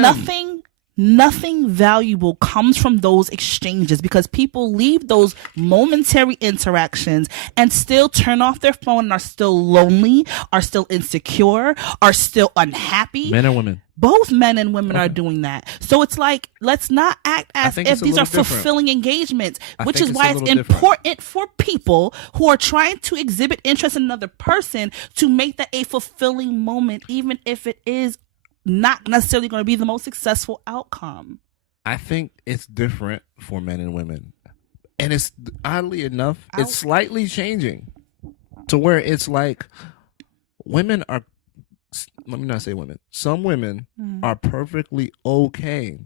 nothing valuable comes from those exchanges because people leave those momentary interactions and still turn off their phone and are still lonely, are still insecure, are still unhappy. Men and women. Both men and women are doing that. So it's like, let's not act as if these are fulfilling engagements, which is why it's important for people who are trying to exhibit interest in another person to make that a fulfilling moment, even if it is not necessarily going to be the most successful outcome. I think it's different for men and women. And it's, oddly enough, it's slightly changing to where it's like women are let me not say women. Some women are perfectly okay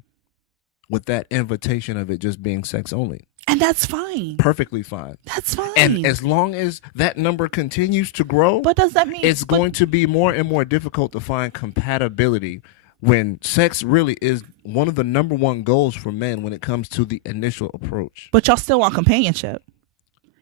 with that invitation of it just being sex only. And that's fine. Perfectly fine. That's fine. And as long as that number continues to grow, but does that mean it's going to be more and more difficult to find compatibility when sex really is one of the number one goals for men when it comes to the initial approach. But y'all still want companionship.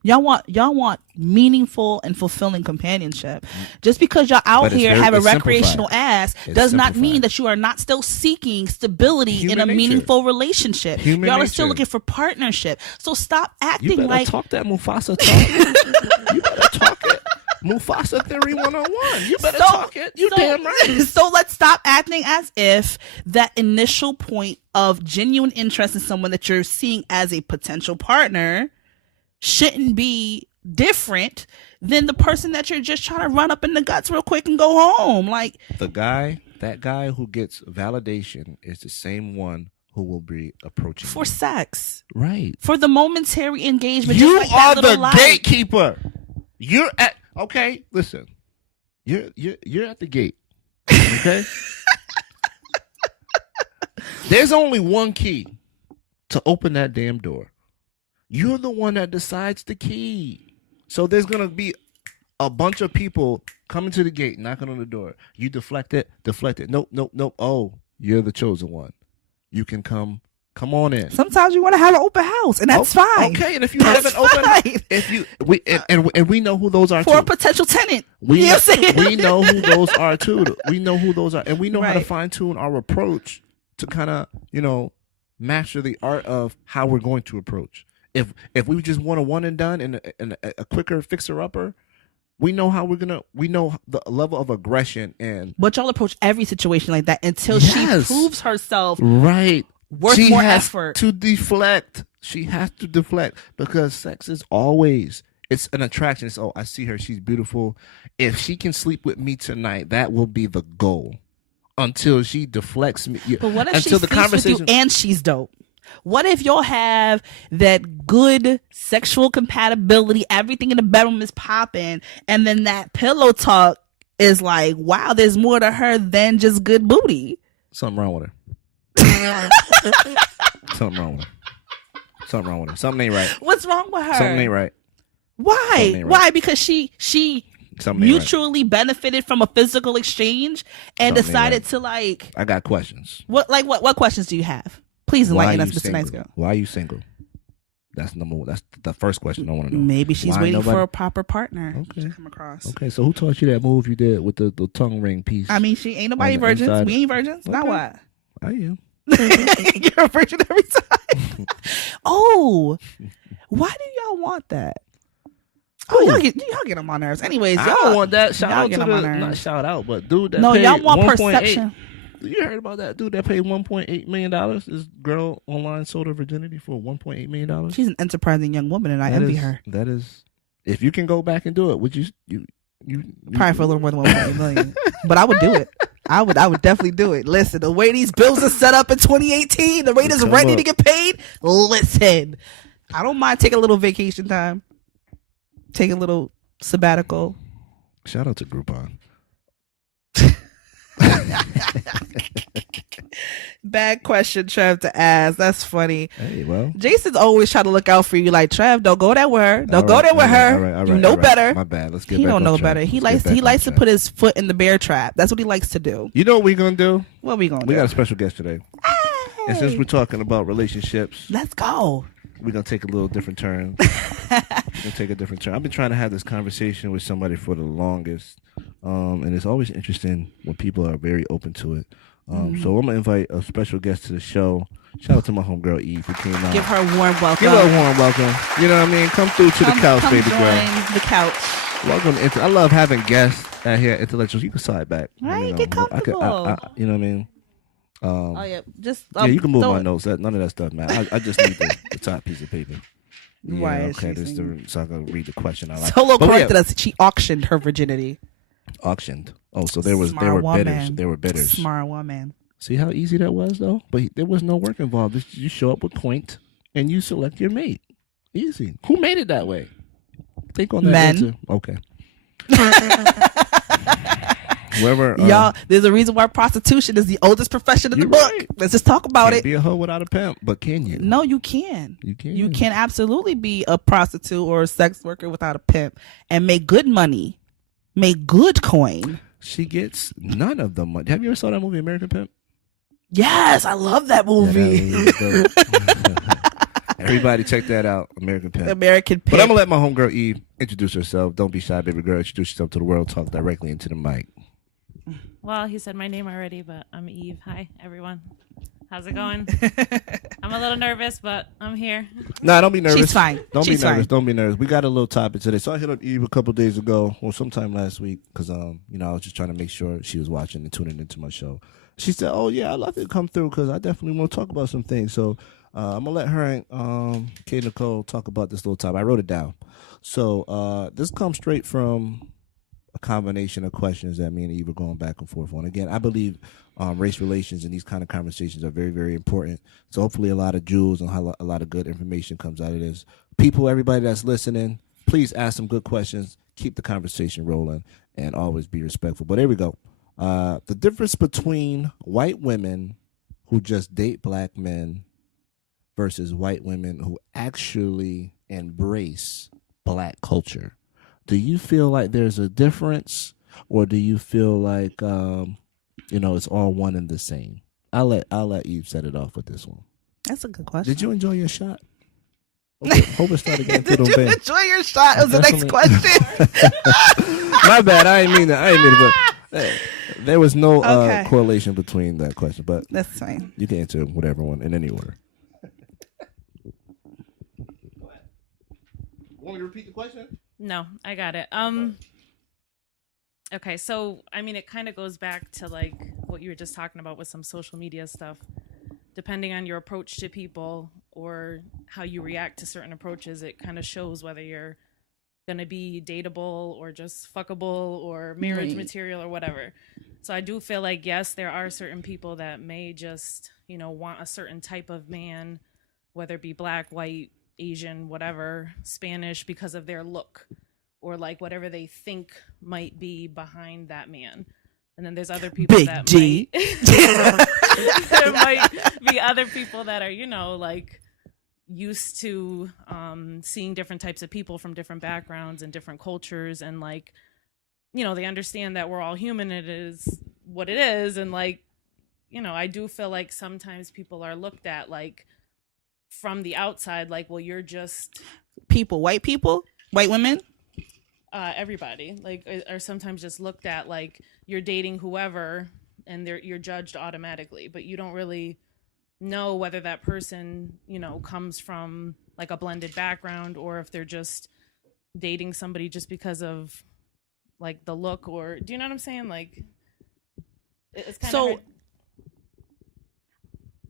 Y'all want meaningful and fulfilling companionship. Just because y'all out here have a recreational ass does not mean that you are not still seeking stability in a meaningful relationship. Y'all are still looking for partnership. So stop acting you better like talk that Mufasa talk. You better talk it. Mufasa theory 101. You better talk it. You damn right. So let's stop acting as if that initial point of genuine interest in someone that you're seeing as a potential partner shouldn't be different than the person that you're just trying to run up in the guts real quick and go home. Like that guy who gets validation is the same one who will be approaching for sex, right? For the momentary engagement. You are the gatekeeper. You're at okay. Listen, you're at the gate. Okay. There's only one key to open that damn door. You're the one that decides the key. So there's going to be a bunch of people coming to the gate, knocking on the door. You deflect it. Nope. Oh, you're the chosen one. You can come on in. Sometimes you want to have an open house, and that's fine. Okay, and if you have an open house, and we know who those are for too. A potential tenant. We know who those are too. We know who those are, and we know how to fine tune our approach to kind of master the art of how we're going to approach. If we just want a one and done and a quicker fixer upper, we know how we know the level of aggression and. But y'all approach every situation like that until she proves herself right. Worth she more has effort to deflect. She has to deflect because sex is always it's an attraction. It's I see her, she's beautiful. If she can sleep with me tonight, that will be the goal. Until she deflects me. But what if she sleeps with you and she's dope? What if y'all have that good sexual compatibility, everything in the bedroom is popping, and then that pillow talk is like, wow, there's more to her than just good booty. Something wrong with her. Something wrong with her. Something ain't right. What's wrong with her? Something ain't right. Why? Ain't right. Why? Because she mutually benefited from a physical exchange and decided to like. I got questions. What questions do you have? Please enlighten us, Mr. Nice Girl. Why are you single? That's number one. That's the first question I want to know. Maybe she's waiting for a proper partner. Okay. To come across. Okay, so who taught you that move you did with the tongue ring piece? I mean, she ain't nobody virgins. Inside. We ain't virgins. Okay. Now what? I am. You're a virgin every time. Oh, why do y'all want that? Oh, y'all get on my nerves. Anyways, y'all I don't want that. Shout out to not shout out, but dude that paid y'all want perception. You heard about that dude that paid $1.8 million? This girl online sold her virginity for $1.8 million. She's an enterprising young woman, and I envy her. That is, if you can go back and do it, would you probably for a little more than $1.8 million? But I would do it. I would definitely do it. Listen, the way these bills are set up in 2018, the rate is ready to get paid. Listen, I don't mind taking a little vacation time, take a little sabbatical. Shout out to Groupon. Bad question, Trev, to ask. That's funny. Hey, well, Jason's always trying to look out for you. Like, Trev, don't go there with her. Don't go there with her. All right, you know better. My bad. Let's get. He back don't know track. better. He likes to put his foot in the bear trap. That's what he likes to do. You know what we're gonna do? What we gonna do? We got a special guest today. Hey. And since we're talking about relationships, let's go. We're gonna take a little different turn. I've been trying to have this conversation with somebody for the longest, and it's always interesting when people are very open to it. So I'm gonna invite a special guest to the show. Shout out to my homegirl Eve who came out. Give her a warm welcome. Give her a warm welcome. You know what I mean? Come through to the couch, baby girl. Join the couch. Welcome. I love having guests out here, intellectuals. You can slide back. Right, get comfortable. You know what I mean? Oh yeah, just you can move my notes. None of that stuff, man. I just need the top piece of paper. Yeah, okay. So I can read the question. I like. Solo corrected us. She auctioned her virginity. Auctioned. Oh, so there were bidders. There were bidders. Smart woman. See how easy that was, though. But there was no work involved. You show up with point, and you select your mate. Easy. Who made it that way? Think on that. Men. Answer. Okay. Whoever, y'all, there's a reason why prostitution is the oldest profession in the book. Right. Let's just talk about it. Be a hoe without a pimp, but can you? No, you can. You can. You can absolutely be a prostitute or a sex worker without a pimp and make good money, make good coin. She gets none of the money. Have you ever saw that movie, American Pimp? Yes, I love that movie. Yeah, everybody check that out, American Pimp. American Pimp. But I'm going to let my homegirl Eve introduce herself. Don't be shy, baby girl. Introduce yourself to the world. Talk directly into the mic. Well, he said my name already, but I'm Eve. Hi, everyone. How's it going? I'm a little nervous, but I'm here. Nah, don't be nervous. She's fine. Don't She's be nervous. fine. Don't be nervous. We got a little topic today. So I hit up Eve a couple days ago, or sometime last week, because I was just trying to make sure she was watching and tuning into my show. She said, "Oh yeah, I'd love to come through because I definitely want to talk about some things." So I'm gonna let her and Kay Nicole talk about this little topic. I wrote it down. So this comes straight from a combination of questions that me and Eve are going back and forth on. Again, I believe race relations and these kind of conversations are very, very important. So hopefully a lot of jewels and a lot of good information comes out of this. People, everybody that's listening, please ask some good questions. Keep the conversation rolling and always be respectful. But here we go. The difference between white women who just date black men versus white women who actually embrace black culture. Do you feel like there's a difference, or do you feel like it's all one and the same? I'll let Eve set it off with this one. That's a good question. Did you enjoy your shot? Hope it started getting Did you enjoy your shot? Was the next question. My bad. I didn't mean to. But there was no correlation between that question. But that's fine. You can answer whatever one in any order. Want me to repeat the question? No, I got it. Okay, so I mean, it kind of goes back to like what you were just talking about with some social media stuff. Depending on your approach to people or how you react to certain approaches, it kind of shows whether you're gonna be dateable or just fuckable or marriage material or whatever. So I do feel like, yes, there are certain people that may just, want a certain type of man, whether it be black, white, Asian, whatever, Spanish, because of their look or like whatever they think might be behind that man. And then there's other people Big that G. there might be other people that are, like used to seeing different types of people from different backgrounds and different cultures, and like, they understand that we're all human. It is what it is. And like, I do feel like sometimes people are looked at like from the outside, like, well, you're just white women, everybody, like, are sometimes just looked at like you're dating whoever and you're judged automatically, but you don't really know whether that person, comes from like a blended background or if they're just dating somebody just because of like the look, or do you know what I'm saying? Like, it's kind of hard.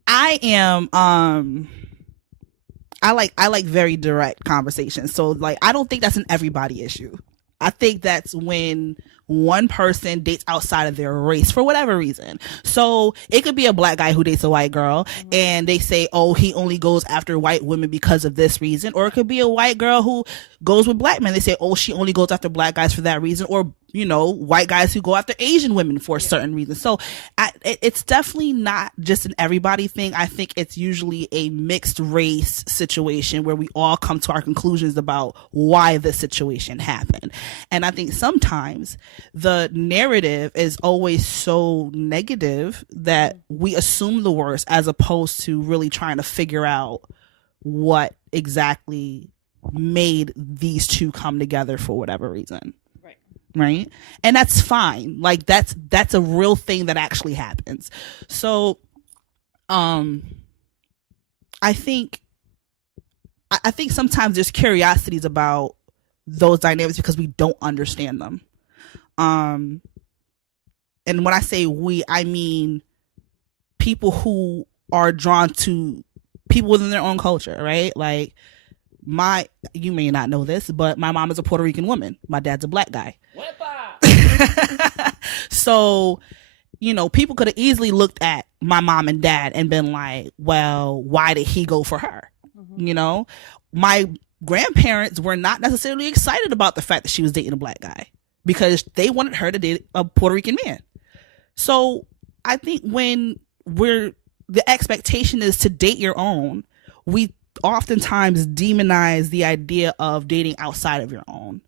I am I like very direct conversations. So like, I don't think that's an everybody issue. I think that's when one person dates outside of their race for whatever reason. So it could be a black guy who dates a white girl, and they say, oh, he only goes after white women because of this reason. Or it could be a white girl who goes with black men. They say, oh, she only goes after black guys for that reason. Or, white guys who go after Asian women for certain reasons. So it's definitely not just an everybody thing. I think it's usually a mixed race situation where we all come to our conclusions about why the situation happened. And I think sometimes the narrative is always so negative that we assume the worst as opposed to really trying to figure out what exactly made these two come together for whatever reason. Right. And that's fine. Like that's a real thing that actually happens. So, I think sometimes there's curiosities about those dynamics because we don't understand them. And when I say we, I mean people who are drawn to people within their own culture, right? Like you may not know this, but my mom is a Puerto Rican woman. My dad's a black guy. So, people could have easily looked at my mom and dad and been like, well, why did he go for her? My grandparents were not necessarily excited about the fact that she was dating a black guy. because they wanted her to date a Puerto Rican man. So I think when the expectation is to date your own, we oftentimes demonize the idea of dating outside of your own.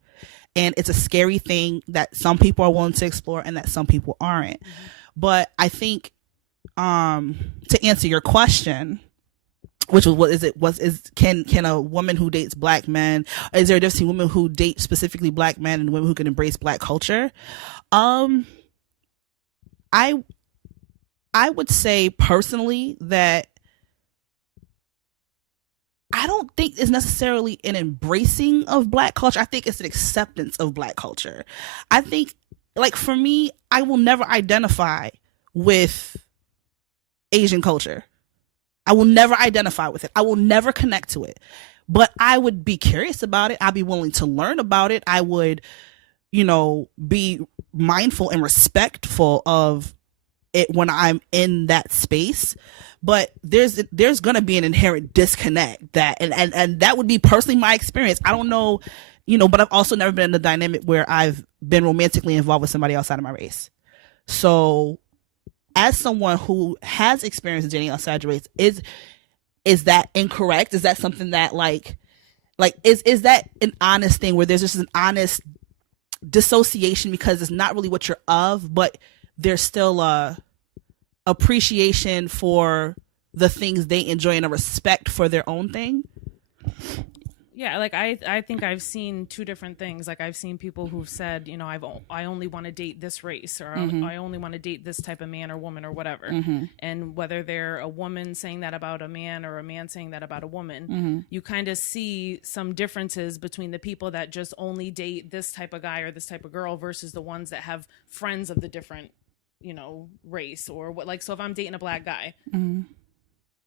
And it's a scary thing that some people are willing to explore and that some people aren't. Mm-hmm. But I think to answer your question, which was, what is it? Can a woman who dates black men? Is there a difference between women who date specifically black men and women who can embrace black culture? I would say personally that I don't think it's necessarily an embracing of black culture. I think it's an acceptance of black culture. I think, like, for me, I will never identify with Asian culture. I will never identify with it. I will never connect to it. But I would be curious about it. I'd be willing to learn about it. I would, be mindful and respectful of it when I'm in that space. But there's going to be an inherent disconnect that, and that would be personally my experience. I don't know, but I've also never been in a dynamic where I've been romantically involved with somebody outside of my race. So as someone who has experience dating outside your race, is that incorrect? Is that something that is that an honest thing where there's just an honest dissociation because it's not really what you're of, but there's still a appreciation for the things they enjoy and a respect for their own thing? Yeah, like I think I've seen two different things. Like I've seen people who've said, I only want to date this race, or I only want to date this type of man or woman or whatever. Mm-hmm. And whether they're a woman saying that about a man or a man saying that about a woman, you kind of see some differences between the people that just only date this type of guy or this type of girl versus the ones that have friends of the different, race or what. Like, so if I'm dating a black guy,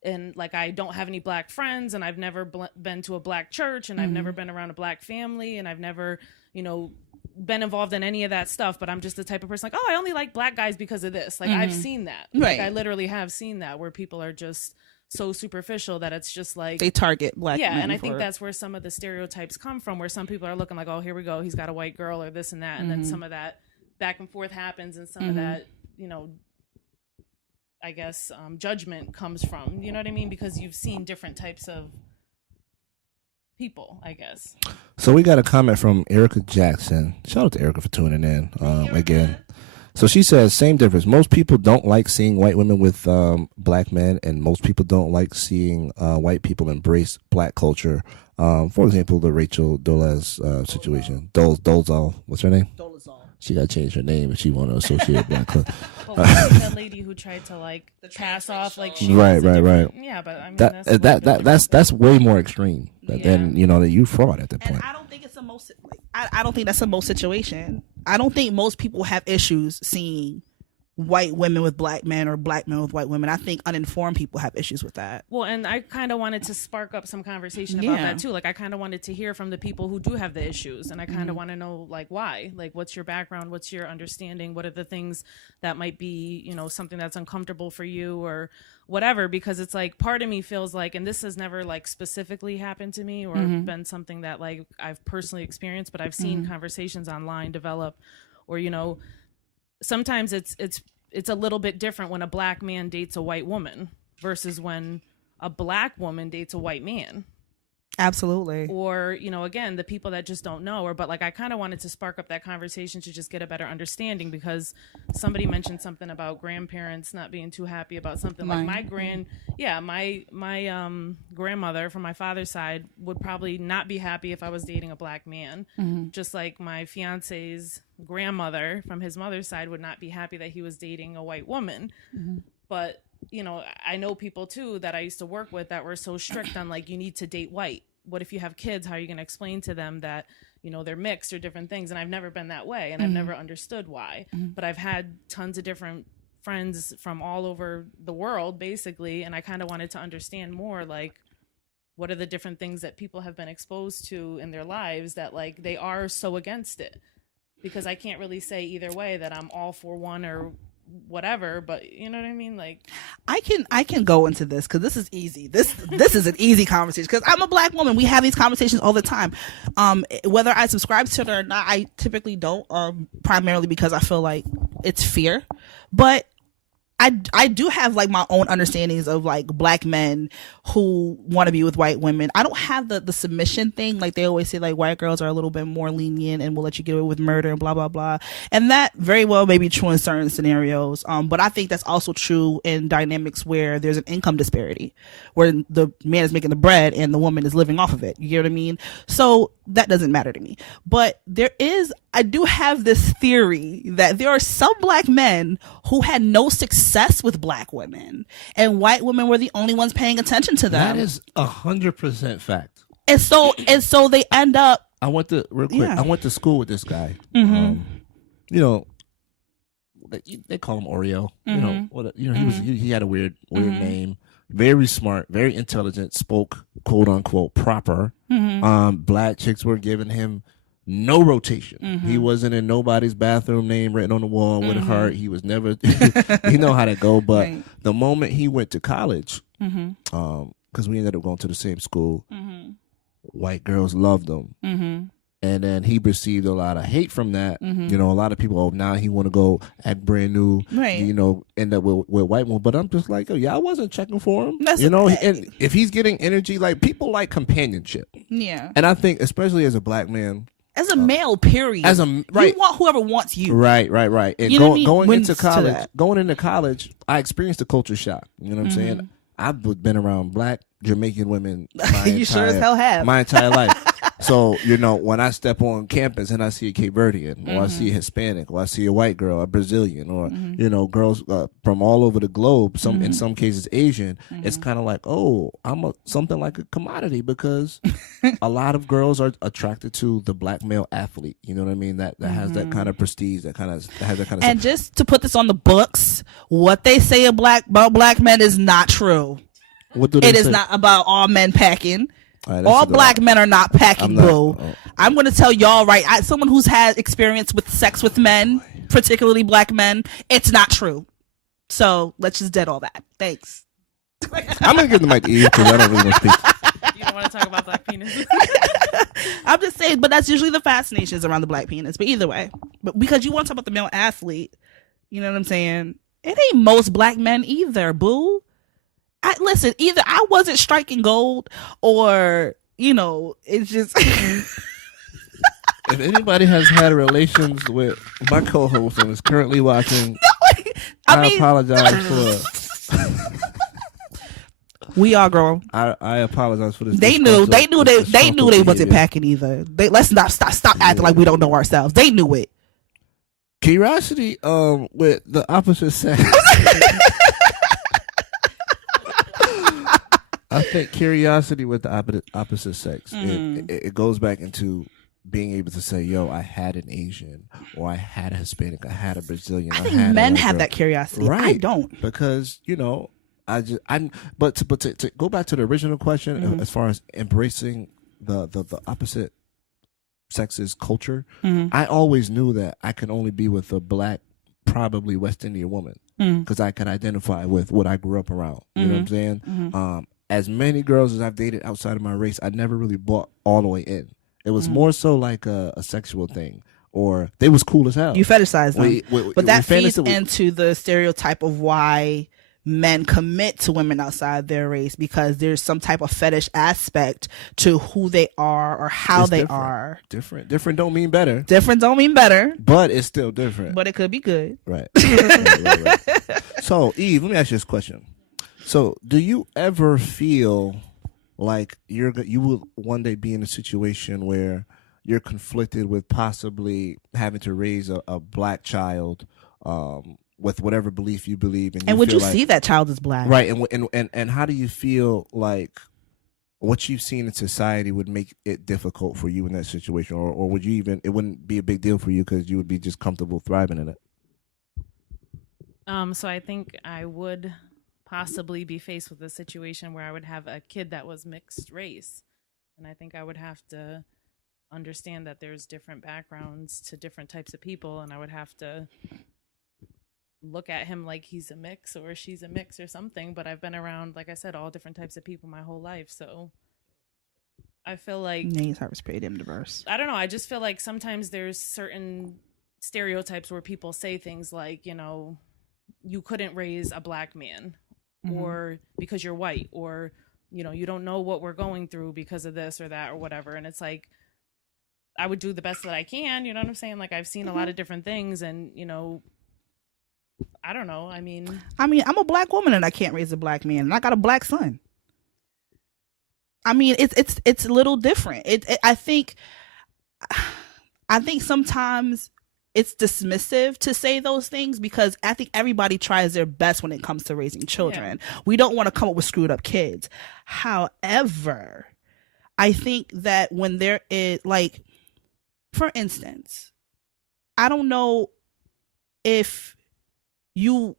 and like I don't have any black friends, and I've never been to a black church, and I've never been around a black family, and I've never, been involved in any of that stuff, but I'm just the type of person like, oh, I only like black guys because of this. Like I've seen that. Right. Like I literally have seen that where people are just so superficial that it's just like they target black men. And I think that's where some of the stereotypes come from, where some people are looking like, oh, here we go, he's got a white girl or this and that, and then some of that back and forth happens, and some of that, I guess judgment comes from, you know what I mean? Because you've seen different types of people, I guess. So we got a comment from Erica Jackson. Shout out to Erica for tuning in again. So she says, same difference. Most people don't like seeing white women with black men, and most people don't like seeing white people embrace black culture. For example, the Rachel Dolezal situation. Dolezal. What's her name? Dolezal. She got to change her name if she want to associate black culture. That lady who tried to like pass off like she right. Yeah, but I mean that's way more extreme than that you fraud at that point. And I don't think it's the most. I don't think that's the most situation. I don't think most people have issues seeing white women with black men or black men with white women. I think uninformed people have issues with that. Well, and I kind of wanted to spark up some conversation about that too. Like I kind of wanted to hear from the people who do have the issues, and I kind of want to know like why. Like what's your background? What's your understanding? What are the things that might be, something that's uncomfortable for you or whatever? Because it's like part of me feels like, and this has never like specifically happened to me or been something that like I've personally experienced, but I've seen conversations online develop, or sometimes it's a little bit different when a black man dates a white woman versus when a black woman dates a white man. Absolutely. Or, again, the people that just don't know, but like I kind of wanted to spark up that conversation to just get a better understanding, because somebody mentioned something about grandparents not being too happy about something. Like my grandmother from my father's side would probably not be happy if I was dating a black man. Just like my fiance's grandmother from his mother's side would not be happy that he was dating a white woman. But I know people too that I used to work with that were so strict on like, you need to date white. What if you have kids? How are you going to explain to them that, they're mixed or different things? And I've never been that way, and I've never understood why. But I've had tons of different friends from all over the world, basically. And I kind of wanted to understand more, like, what are the different things that people have been exposed to in their lives that like they are so against it? Because I can't really say either way that I'm all for one or whatever, but you know what I mean? Like, I can go into this because this is easy. This is an easy conversation because I'm a black woman. We have these conversations all the time. Whether I subscribe to it or not, I typically don't. Primarily because I feel like it's fear, but I do have like my own understandings of like black men who want to be with white women. I don't have the submission thing. Like they always say like white girls are a little bit more lenient and will let you get away with murder and blah, blah, blah. And that very well may be true in certain scenarios. But I think that's also true in dynamics where there's an income disparity, where the man is making the bread and the woman is living off of it. You get what I mean? So that doesn't matter to me. But I do have this theory that there are some black men who had no success with black women, and white women were the only ones paying attention to them. That is 100% fact. And so they end up. I went to school with this guy. Mm-hmm. You know, they call him Oreo. Mm-hmm. He had a weird name. Very smart, very intelligent. Spoke quote unquote proper. Mm-hmm. Black chicks were giving him no rotation. Mm-hmm. He wasn't in nobody's bathroom name written on the wall with a heart. He was never. You know how that go. But Right. the moment he went to college, Mm-hmm. because we ended up going to the same school, Mm-hmm. white girls loved him. Mm-hmm. And then he received a lot of hate from that. Mm-hmm. You know, a lot of people, now he want to go act brand new, Right. you know, end up with white women. But I'm just like, I wasn't checking for him. That's you know, okay. and if he's getting energy, like people like companionship. Yeah. And I think, especially as a black man, As a male, period. right. You want whoever wants you. Right. And You know what I mean? going Wins into to college, that. I experienced a culture shock. You know what I'm saying? I've been around black Jamaican women. You sure as hell have. My entire life. So, you know, when I step on campus and I see a Cape Verdean, or I see a Hispanic, or I see a white girl, a Brazilian, or, you know, girls from all over the globe, in some cases Asian, it's kind of like, oh, I'm something like a commodity, because a lot of girls are attracted to the black male athlete. You know what I mean? That has that kind of prestige, that has that kind of And just to put this on the books, what they say about black men is not true. What do they It is say? not about all men packing. All right, All black men are not packing, boo. Oh. I'm going to tell y'all right. Someone who's had experience with sex with men, particularly black men, it's not true. So let's just dead all that. Thanks. I'm going to give the mic to Eve because I don't really want to speak. you don't want to talk about black penis. I'm just saying, but that's usually the fascinations around the black penis. But either way, but because you want to talk about the male athlete, you know what I'm saying? It ain't most black men either, boo. Listen, either I wasn't striking gold, or you know, it's just. If anybody has had relations with my co-host and is currently watching, I apologize for. We are grown. I apologize for this. They knew they wasn't packing either. Let's not stop acting like we don't know ourselves. They knew it. Curiosity, with the opposite sex. I think curiosity with the opposite sex, it goes back into being able to say, yo, I had an Asian, or I had a Hispanic, I had a Brazilian. I think men have that curiosity. Right. I don't. Because, you know, but to go back to the original question, as far as embracing the opposite sex's culture, I always knew that I could only be with a black, probably West Indian woman, because I could identify with what I grew up around. You know what I'm saying? As many girls as I've dated outside of my race, I never really bought all the way in. It was more so like a sexual thing, or they was cool as hell. You fetishize them. But that feeds into the stereotype of why men commit to women outside their race, because there's some type of fetish aspect to who they are or how they are. Different don't mean better. Different don't mean better. But it's still different. But it could be good. Right. Right. So, Eve, let me ask you this question. So, do you ever feel like you will one day be in a situation where you're conflicted with possibly having to raise a black child with whatever belief you believe in? And would you see that child as black? Right. And how do you feel like what you've seen in society would make it difficult for you in that situation? Or would you even, it wouldn't be a big deal for you because you would be just comfortable thriving in it? So I think I would possibly be faced with a situation where I would have a kid that was mixed race. And I think I would have to understand that there's different backgrounds to different types of people, and I would have to look at him like he's a mix or she's a mix or something, but I've been around, like I said, all different types of people my whole life. So I feel like Names are pretty damn diverse. I don't know. I just feel like sometimes there's certain stereotypes where people say things like, you know, you couldn't raise a black man or because you're white, or, you know, you don't know what we're going through because of this or that or whatever. And it's like, I would do the best that I can. You know what I'm saying? Like, I've seen a lot of different things, and, you know, I don't know. I mean, I'm a black woman and I can't raise a black man, and I got a black son. I mean, it's a little different. I think sometimes it's dismissive to say those things, because I think everybody tries their best when it comes to raising children. Yeah. We don't want to come up with screwed up kids. However, I think that when there is, like, for instance, I don't know if you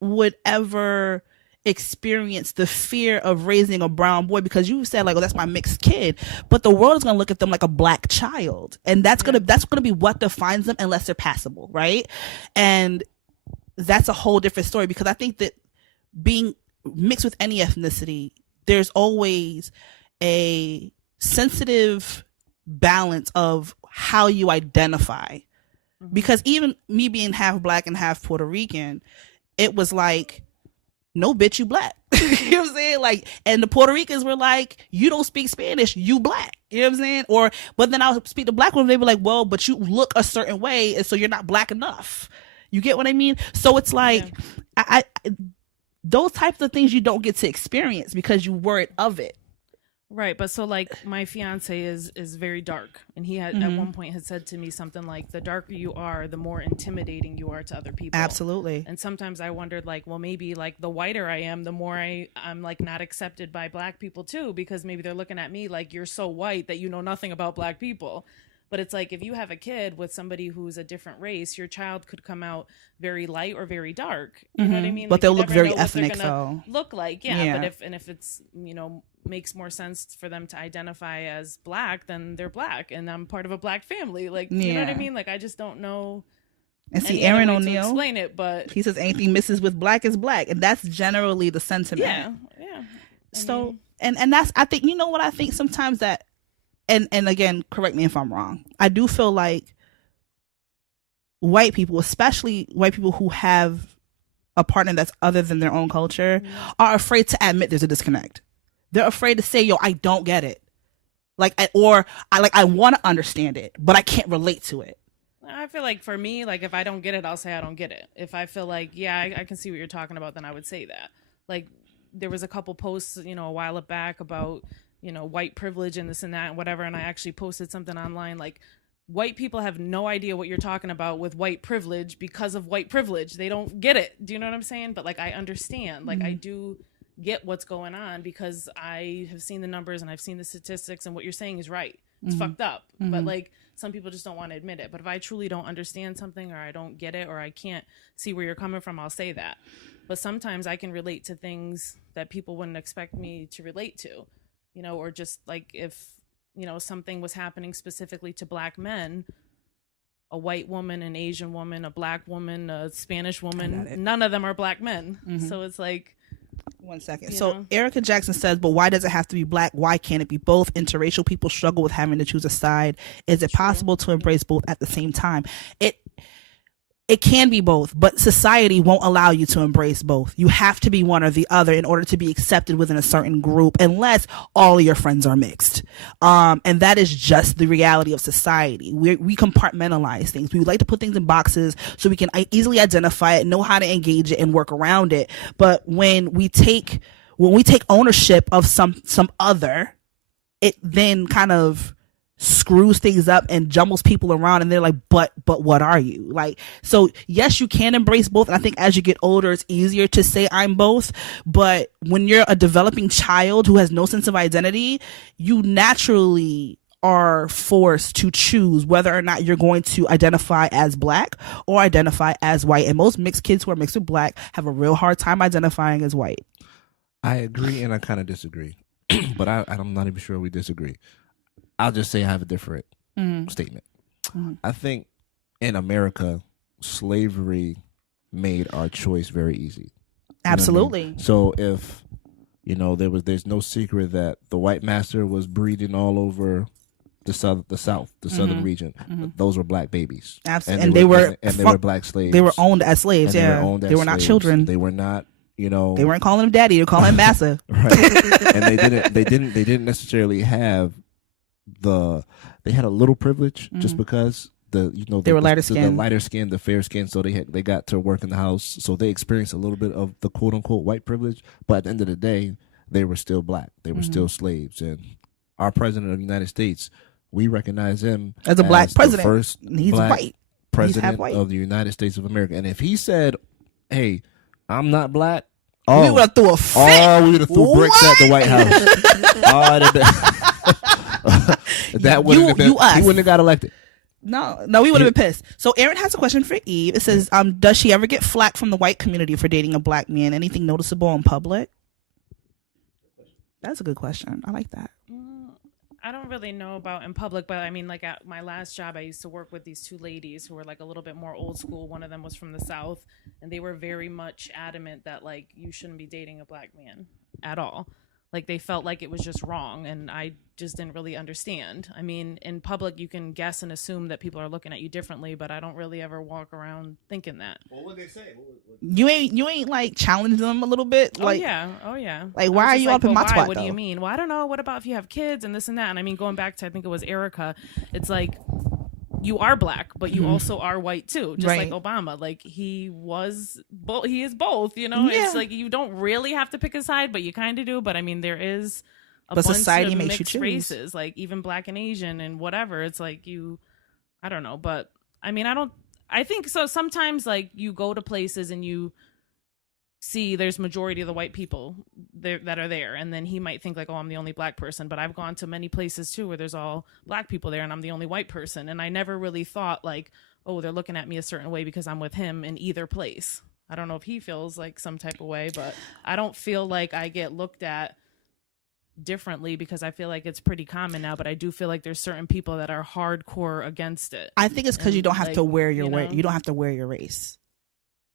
would ever experience the fear of raising a brown boy, because you said, like, oh, that's my mixed kid, but the world is going to look at them like a black child, and that's going to be what defines them, unless they're passable, right? And that's a whole different story, because I think that being mixed with any ethnicity, there's always a sensitive balance of how you identify, because even me being half black and half Puerto Rican, it was like, no, bitch, you black. You know what I'm saying? Like, and the Puerto Ricans were like, you don't speak Spanish, you black. You know what I'm saying? But then I'll speak to black women, they be like, well, but you look a certain way, and so you're not black enough. You get what I mean? So it's like, I those types of things you don't get to experience because you weren't of it. Right, but so, like, my fiance is very dark, and he had at one point had said to me something like, the darker you are, the more intimidating you are to other people. Absolutely. And sometimes I wondered, like, well, maybe, like, the whiter I am, the more I'm like not accepted by black people too, because maybe they're looking at me like, you're so white that you know nothing about black people. But it's like, if you have a kid with somebody who's a different race, your child could come out very light or very dark. You know what I mean? But like, they'll look very ethnic, though. Look like, yeah. But if it's, you know, makes more sense for them to identify as black, then they're black, and I'm part of a black family. Like, you know what I mean? Like, I just don't know. And see, Aaron O'Neill, explain it, but he says anything misses with black is black, and that's generally the sentiment. Yeah. So, and that's, I think, you know what I think sometimes that. And again, correct me if I'm wrong, I do feel like white people, especially white people who have a partner that's other than their own culture, are afraid to admit there's a disconnect. They're afraid to say, yo, I don't get it. I want to understand it, but I can't relate to it. I feel like for me, like, if I don't get it, I'll say I don't get it. If I feel like, I can see what you're talking about, then I would say that. Like, there was a couple posts, you know, a while back about, you know, white privilege and this and that and whatever. And I actually posted something online like, white people have no idea what you're talking about with white privilege because of white privilege. They don't get it. Do you know what I'm saying? But, like, I understand. Like, I do get what's going on, because I have seen the numbers and I've seen the statistics, and what you're saying is right. It's fucked up. But, like, some people just don't want to admit it. But if I truly don't understand something, or I don't get it, or I can't see where you're coming from, I'll say that. But sometimes I can relate to things that people wouldn't expect me to relate to. You know, or just like, if, you know, something was happening specifically to black men, a white woman, an Asian woman, a black woman, a Spanish woman, none of them are black men. So it's like, 1 second. So Erica Jackson says, but why does it have to be black? Why can't it be both? Interracial people struggle with having to choose a side. Is it possible to embrace both at the same time? It can be both, but society won't allow you to embrace both. You have to be one or the other in order to be accepted within a certain group, unless all of your friends are mixed. And that is just the reality of society. We compartmentalize things. We like to put things in boxes so we can easily identify it, know how to engage it, and work around it. But when we take ownership of some other, it then kind of screws things up and jumbles people around, and they're like, but what are you? Like, so yes, you can embrace both, and I think as you get older it's easier to say I'm both. But when you're a developing child who has no sense of identity, you naturally are forced to choose whether or not you're going to identify as black or identify as white. And most mixed kids who are mixed with black have a real hard time identifying as white. I agree and I kind of disagree. But I'm not even sure we disagree. I'll just say I have a different statement. I think in America, slavery made our choice very easy. Absolutely. I mean? So if there's no secret that the white master was breeding all over the southern region. Those were black babies. Absolutely. And they were black slaves. They were owned as slaves. They were owned as they were not slaves. children. They were not. They weren't calling him daddy. They were calling him massa. Right. And they didn't necessarily have they had a little privilege just because they were lighter skinned, the lighter skin, the fair skin, so they got to work in the house, so they experienced a little bit of the quote unquote white privilege, but at the end of the day, they were still black. They were still slaves. And our president of the United States, we recognize him as a black president. The first He's black white. President of the United States of America. And if he said, "Hey, I'm not black," we would have threw a fit. We would have threw bricks at the White House. That wouldn't have been. He wouldn't have got elected. No, we would have been pissed. So Aaron has a question for Eve. It says, does she ever get flack from the white community for dating a black man? Anything noticeable in public? That's a good question. I like that. I don't really know about in public, but I mean, like at my last job, I used to work with these two ladies who were like a little bit more old school. One of them was from the South, and they were very much adamant that like you shouldn't be dating a black man at all. Like they felt like it was just wrong, and I just didn't really understand. I mean, in public, you can guess and assume that people are looking at you differently, but I don't really ever walk around thinking that. Well, what they say? You ain't like challenge them a little bit? Like, oh yeah. Like, why are you up in my twat? What do you mean? Well, I don't know. What about if you have kids and this and that? And I mean, going back to I think it was Erica. It's like you are black, but you also are white too, just like Obama. Like he is both. It's like you don't really have to pick a side, but you kind of do. But I mean, there is a bunch society of makes mixed you choose. races, like even black and Asian and whatever. It's like I don't know, but I mean, I think so. Sometimes like you go to places and you see there's majority of the white people there that are there, and then he might think like, oh, I'm the only black person, but I've gone to many places too where there's all black people there and I'm the only white person, and I never really thought like, oh, they're looking at me a certain way because I'm with him in either place. I don't know if he feels like some type of way, but I don't feel like I get looked at differently because I feel like it's pretty common now, but I do feel like there's certain people that are hardcore against it. I think it's because you don't have to wear your you don't have to wear your race.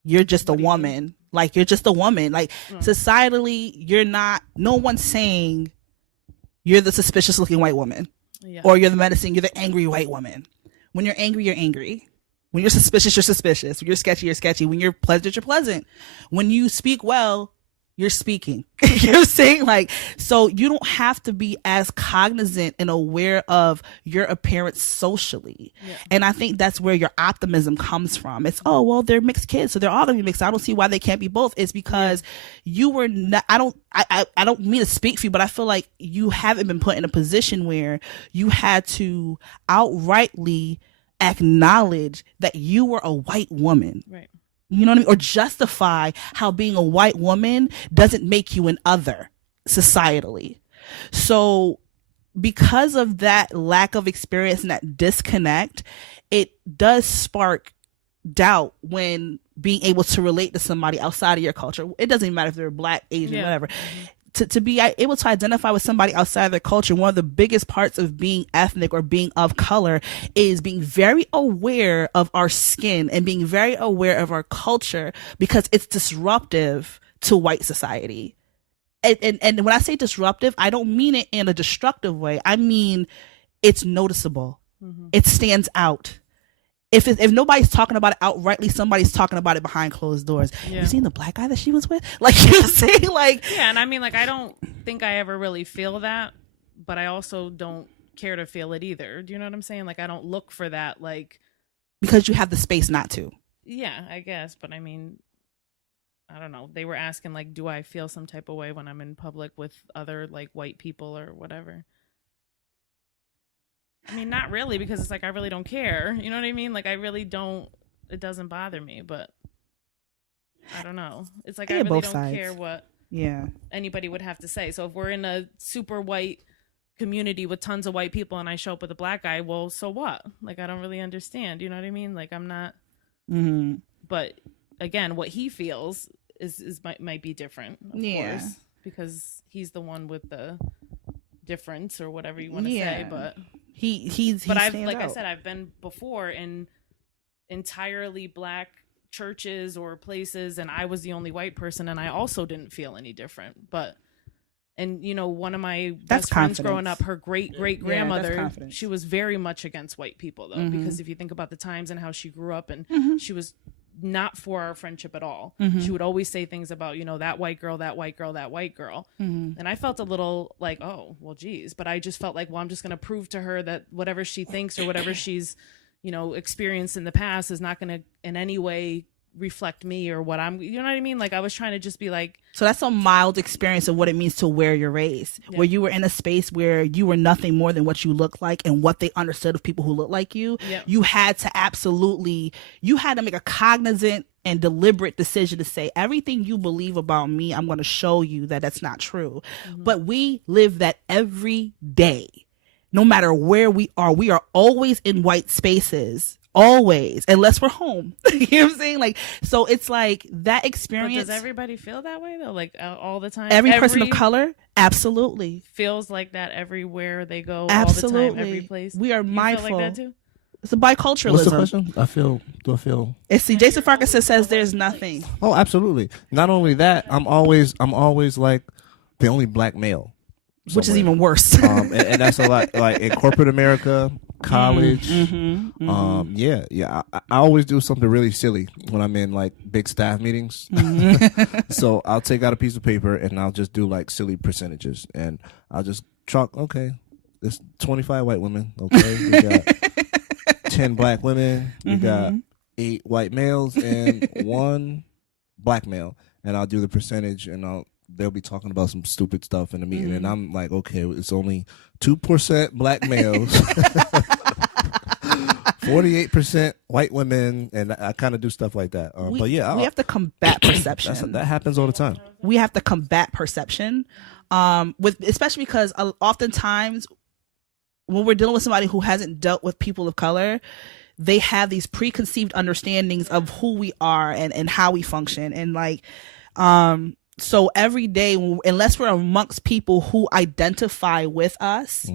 You're just a woman. Like, you're just a woman. Like, societally, you're not, no one's saying you're the suspicious looking white woman. Yeah. Or you're the angry white woman. When you're angry, you're angry. When you're suspicious, you're suspicious. When you're sketchy, you're sketchy. When you're pleasant, you're pleasant. When you speak well, you're speaking. You're saying, like, so you don't have to be as cognizant and aware of your appearance socially. Yeah. And I think that's where your optimism comes from. It's, oh, well, they're mixed kids, so they're all gonna be mixed. I don't see why they can't be both. It's because you were not, I don't mean to speak for you, but I feel like you haven't been put in a position where you had to outrightly acknowledge that you were a white woman. Right. You know what I mean? Or justify how being a white woman doesn't make you an other societally. So because of that lack of experience and that disconnect, it does spark doubt when being able to relate to somebody outside of your culture. It doesn't even matter if they're black, Asian, whatever. To be able to identify with somebody outside of their culture, one of the biggest parts of being ethnic or being of color is being very aware of our skin and being very aware of our culture, because it's disruptive to white society. And when I say disruptive, I don't mean it in a destructive way. I mean, it's noticeable. Mm-hmm. It stands out. If nobody's talking about it outrightly, somebody's talking about it behind closed doors. Yeah. You seen the black guy that she was with? Like, you see, like, yeah. And I mean, like, I don't think I ever really feel that, but I also don't care to feel it either. Do you know what I'm saying? Like, I don't look for that, like, because you have the space not to. Yeah, I guess. But I mean, I don't know. They were asking, like, do I feel some type of way when I'm in public with other like white people or whatever? I mean, not really, because it's like I really don't care. You know what I mean? Like, I really don't. It doesn't bother me, but I don't know. It's like I really don't care what anybody would have to say. So if we're in a super white community with tons of white people and I show up with a black guy, well, so what? Like, I don't really understand. You know what I mean? Like, I'm not. Mm-hmm. But again, what he feels is might be different, of course, because he's the one with the difference or whatever you want to say. But he's I've, like I said, I've been before in entirely black churches or places and I was the only white person and I also didn't feel any different. But and you know, one of my best friends growing up, her great grandmother, she was very much against white people though, because if you think about the times and how she grew up, and she was not for our friendship at all. She would always say things about, you know, that white girl, that white girl, that white girl. And I felt a little like, oh, well, geez. But I just felt like, well, I'm just going to prove to her that whatever she thinks or whatever she's, you know, experienced in the past is not going to in any way reflect me or what I'm, you know what I mean? Like I was trying to just be like. So that's a mild experience of what it means to wear your race, where you were in a space where you were nothing more than what you look like and what they understood of people who look like you. You had to make a cognizant and deliberate decision to say, everything you believe about me, I'm going to show you that that's not true. But we live that every day. No matter where we are always in white spaces. Always, unless we're home. You know what I'm saying? Like, so it's like that experience. But does everybody feel that way though? Like all the time? Every person of color? Absolutely. Feels like that everywhere they go, absolutely. All the time, every place. We are mindful. Feel like that too? It's a biculturalism. What's the question? Do I feel? It's Jason Farquharson says there's nothing. Oh, absolutely. Not only that, I'm always like the only black male. Somewhere. Which is even worse. And that's a lot, like in corporate America, college. I always do something really silly when I'm in like big staff meetings. So I'll take out a piece of paper and I'll just do like silly percentages, and I'll just chalk. Okay, there's 25 white women. Okay, we got 10 black women. We got 8 white males and 1 black male, and I'll do the percentage, and they'll be talking about some stupid stuff in the meeting, and I'm like, okay, it's only 2% black males, 48% white women, and I kind of do stuff like that. But yeah, we have to combat perception. That happens all the time. We have to combat perception, especially because oftentimes when we're dealing with somebody who hasn't dealt with people of color, they have these preconceived understandings of who we are and how we function, and like. So every day, unless we're amongst people who identify with us,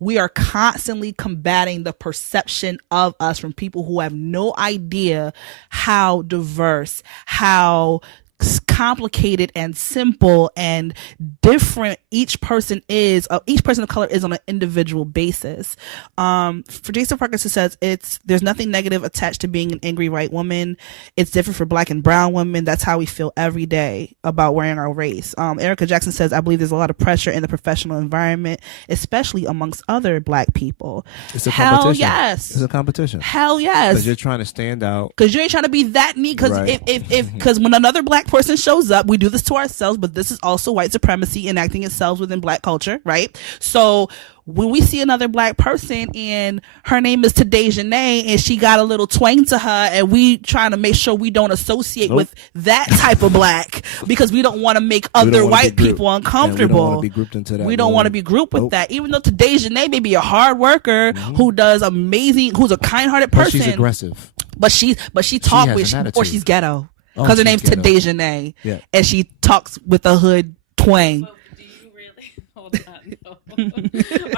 we are constantly combating the perception of us from people who have no idea how diverse, how complicated and simple and different each person of color is on an individual basis. For Jason Farquharson says there's nothing negative attached to being an angry white woman. It's different for black and brown women. That's how we feel every day about wearing our race. Erica Jackson says, I believe there's a lot of pressure in the professional environment, especially amongst other black people. It's a competition. Hell yes. It's a competition. Hell yes. Because you're trying to stand out. Because you ain't trying to be that neat. Because because when another black person shows up, we do this to ourselves, but this is also white supremacy enacting itself within black culture, right? So when we see another black person and her name is Tadejanae and she got a little twang to her, and we trying to make sure we don't associate with that type of black because we don't want to make other white people uncomfortable. We don't want to be grouped into that. We don't want to be grouped with that, even though Tadejanae may be a hard worker who does amazing, who's a kind-hearted person. But she's aggressive. But she talk with, or she's ghetto. Because her name's Tadejanae, and she talks with a hood twang. But do you really? Hold on. No.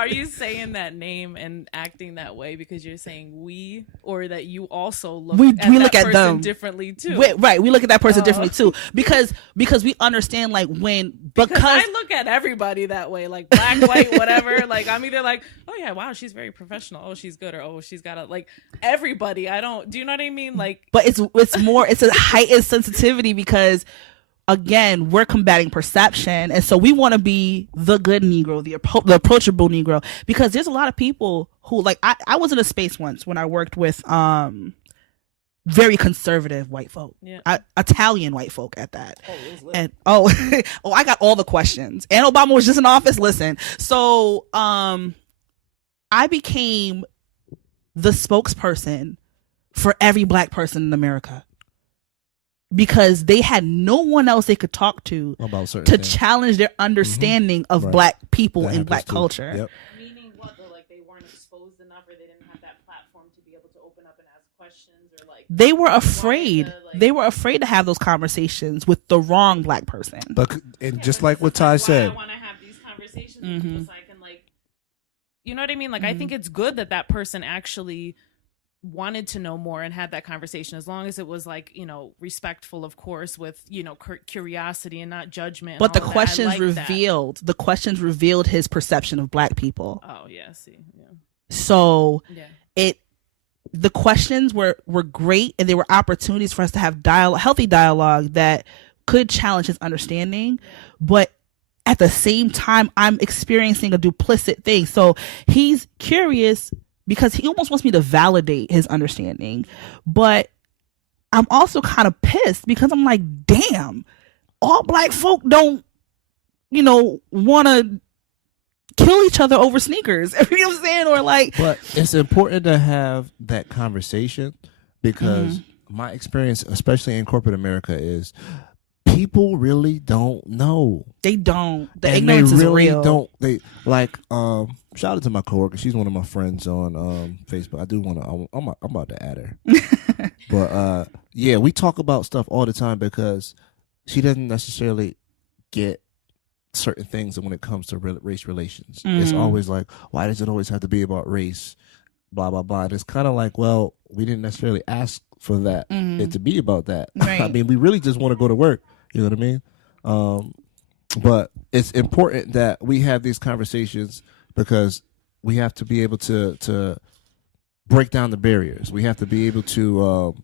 Are you saying that name and acting that way because you're saying we, or that you also look at that look at person them differently too? Right, we look at that person differently too because we understand like because I look at everybody that way, like black, white, whatever. Like I'm either like, oh yeah, wow, she's very professional. Oh, she's good, or oh, she's got a like everybody. I don't. Do you know what I mean? Like, but it's a heightened sensitivity because. Again, we're combating perception, and so we want to be the good Negro, the approachable Negro, because there's a lot of people who like I was in a space once when I worked with very conservative white folk, Italian white folk at that, and I got all the questions, and Obama was just in office. Listen, so I became the spokesperson for every black person in America. Because they had no one else they could talk to challenge their understanding of black people and black culture. Yep. Meaning what though? Like they weren't exposed enough, or they didn't have that platform to be able to open up and ask questions, or like they were afraid. They were afraid to have those conversations with the wrong black person. But and just like what Ty said, I want to have these conversations with people so I can like, you know what I mean? Like I think it's good that person actually wanted to know more and had that conversation, as long as it was like, respectful, of course, with, curiosity and not judgment. But the questions revealed his perception of Black people. Oh yeah, see, yeah. So the questions were great, and they were opportunities for us to have healthy dialogue that could challenge his understanding, but at the same time, I'm experiencing a duplicit thing. So he's curious because he almost wants me to validate his understanding, but I'm also kind of pissed because I'm like, damn, all Black folk don't, want to kill each other over sneakers. You know what I'm saying? Or like, but it's important to have that conversation because my experience, especially in corporate America, is people really don't know. They don't. The ignorance is real. Don't. They like. Shout out to my coworker. She's one of my friends on Facebook. I do want to. I'm about to add her. But yeah, we talk about stuff all the time because she doesn't necessarily get certain things when it comes to race relations. It's always like, why does it always have to be about race? Blah blah blah. And it's kind of like, well, we didn't necessarily ask for that it to be about that. Right. I mean, we really just want to go to work. You know what I mean? But it's important that we have these conversations because we have to be able to break down the barriers. We have to be able to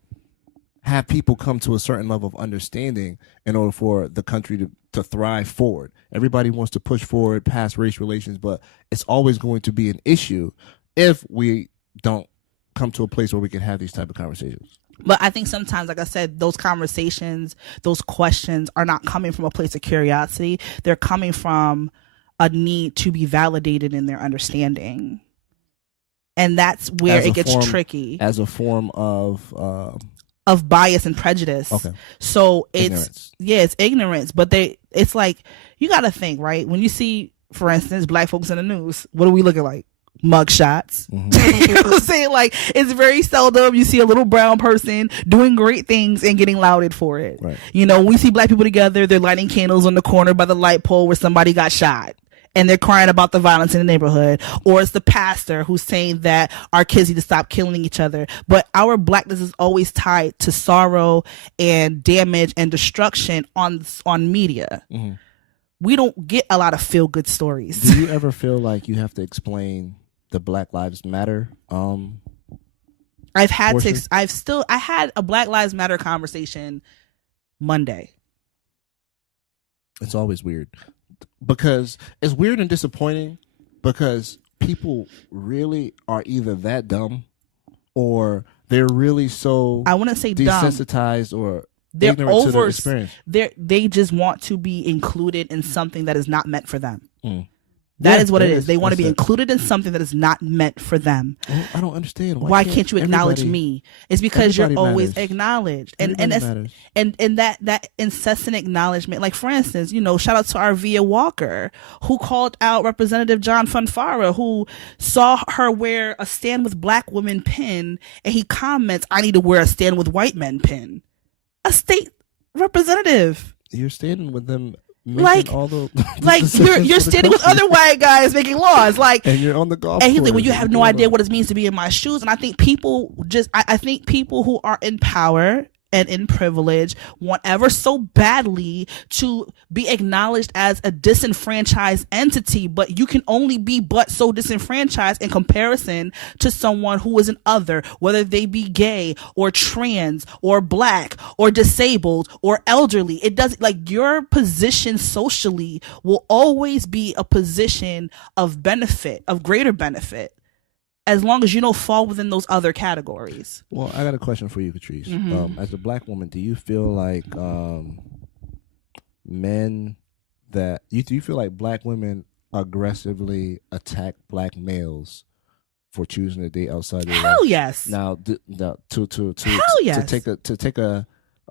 have people come to a certain level of understanding in order for the country to thrive forward. Everybody wants to push forward past race relations, but it's always going to be an issue if we don't come to a place where we can have these type of conversations. But I think sometimes, like I said, those conversations, those questions are not coming from a place of curiosity. They're coming from a need to be validated in their understanding. And that's where it gets tricky. As a form of bias and prejudice. Okay. So ignorance. It's ignorance. But it's like, you got to think, right? When you see, for instance, Black folks in the news, what are we looking like? Mug shots. You know what I'm saying? Like, it's very seldom you see a little brown person doing great things and getting lauded for it. Right. When we see Black people together, they're lighting candles on the corner by the light pole where somebody got shot and they're crying about the violence in the neighborhood. Or it's the pastor who's saying that our kids need to stop killing each other. But our Blackness is always tied to sorrow and damage and destruction on media. We don't get a lot of feel good stories. Do you ever feel like you have to explain the Black Lives Matter? I had a Black Lives Matter conversation Monday. It's always weird because it's weird and disappointing because people really are either that dumb or they're really so I wouldn't say desensitized dumb. Or they're ignorant to their experience. They just want to be included in something that is not meant for them. That is what it is. They want to be included in something that is not meant for them. I don't understand. Why can't you acknowledge me? It's because you're always acknowledged. And that incessant acknowledgement. Like, for instance, shout out to Arvia Walker, who called out Representative John Funfara, who saw her wear a Stand With Black Women pin, and he comments, I need to wear a Stand With White Men pin. A state representative. You're standing with them. Like, all the you're standing with other white guys making laws, like, and you're on the golf. And he's like, well, you have no idea what it means to be in my shoes. And I think people I think people who are in power and in privilege want ever so badly to be acknowledged as a disenfranchised entity, but you can only be but so disenfranchised in comparison to someone who is an other, whether they be gay or trans or Black or disabled or elderly. It doesn't, like, your position socially will always be a position of benefit, of greater benefit, as long as you don't fall within those other categories. Well, I got a question for you, Patrice. As a Black woman, do you feel like do you feel like Black women aggressively attack Black males for choosing to date outside their Hell life? Yes. Now, Hell yes. to take a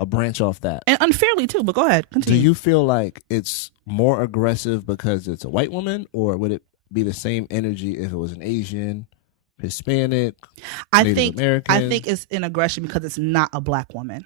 branch off that, and unfairly too. But go ahead, continue. Do you feel like it's more aggressive because it's a white woman, or would it be the same energy if it was an Asian, Hispanic, Native American? I think it's an aggression because it's not a Black woman.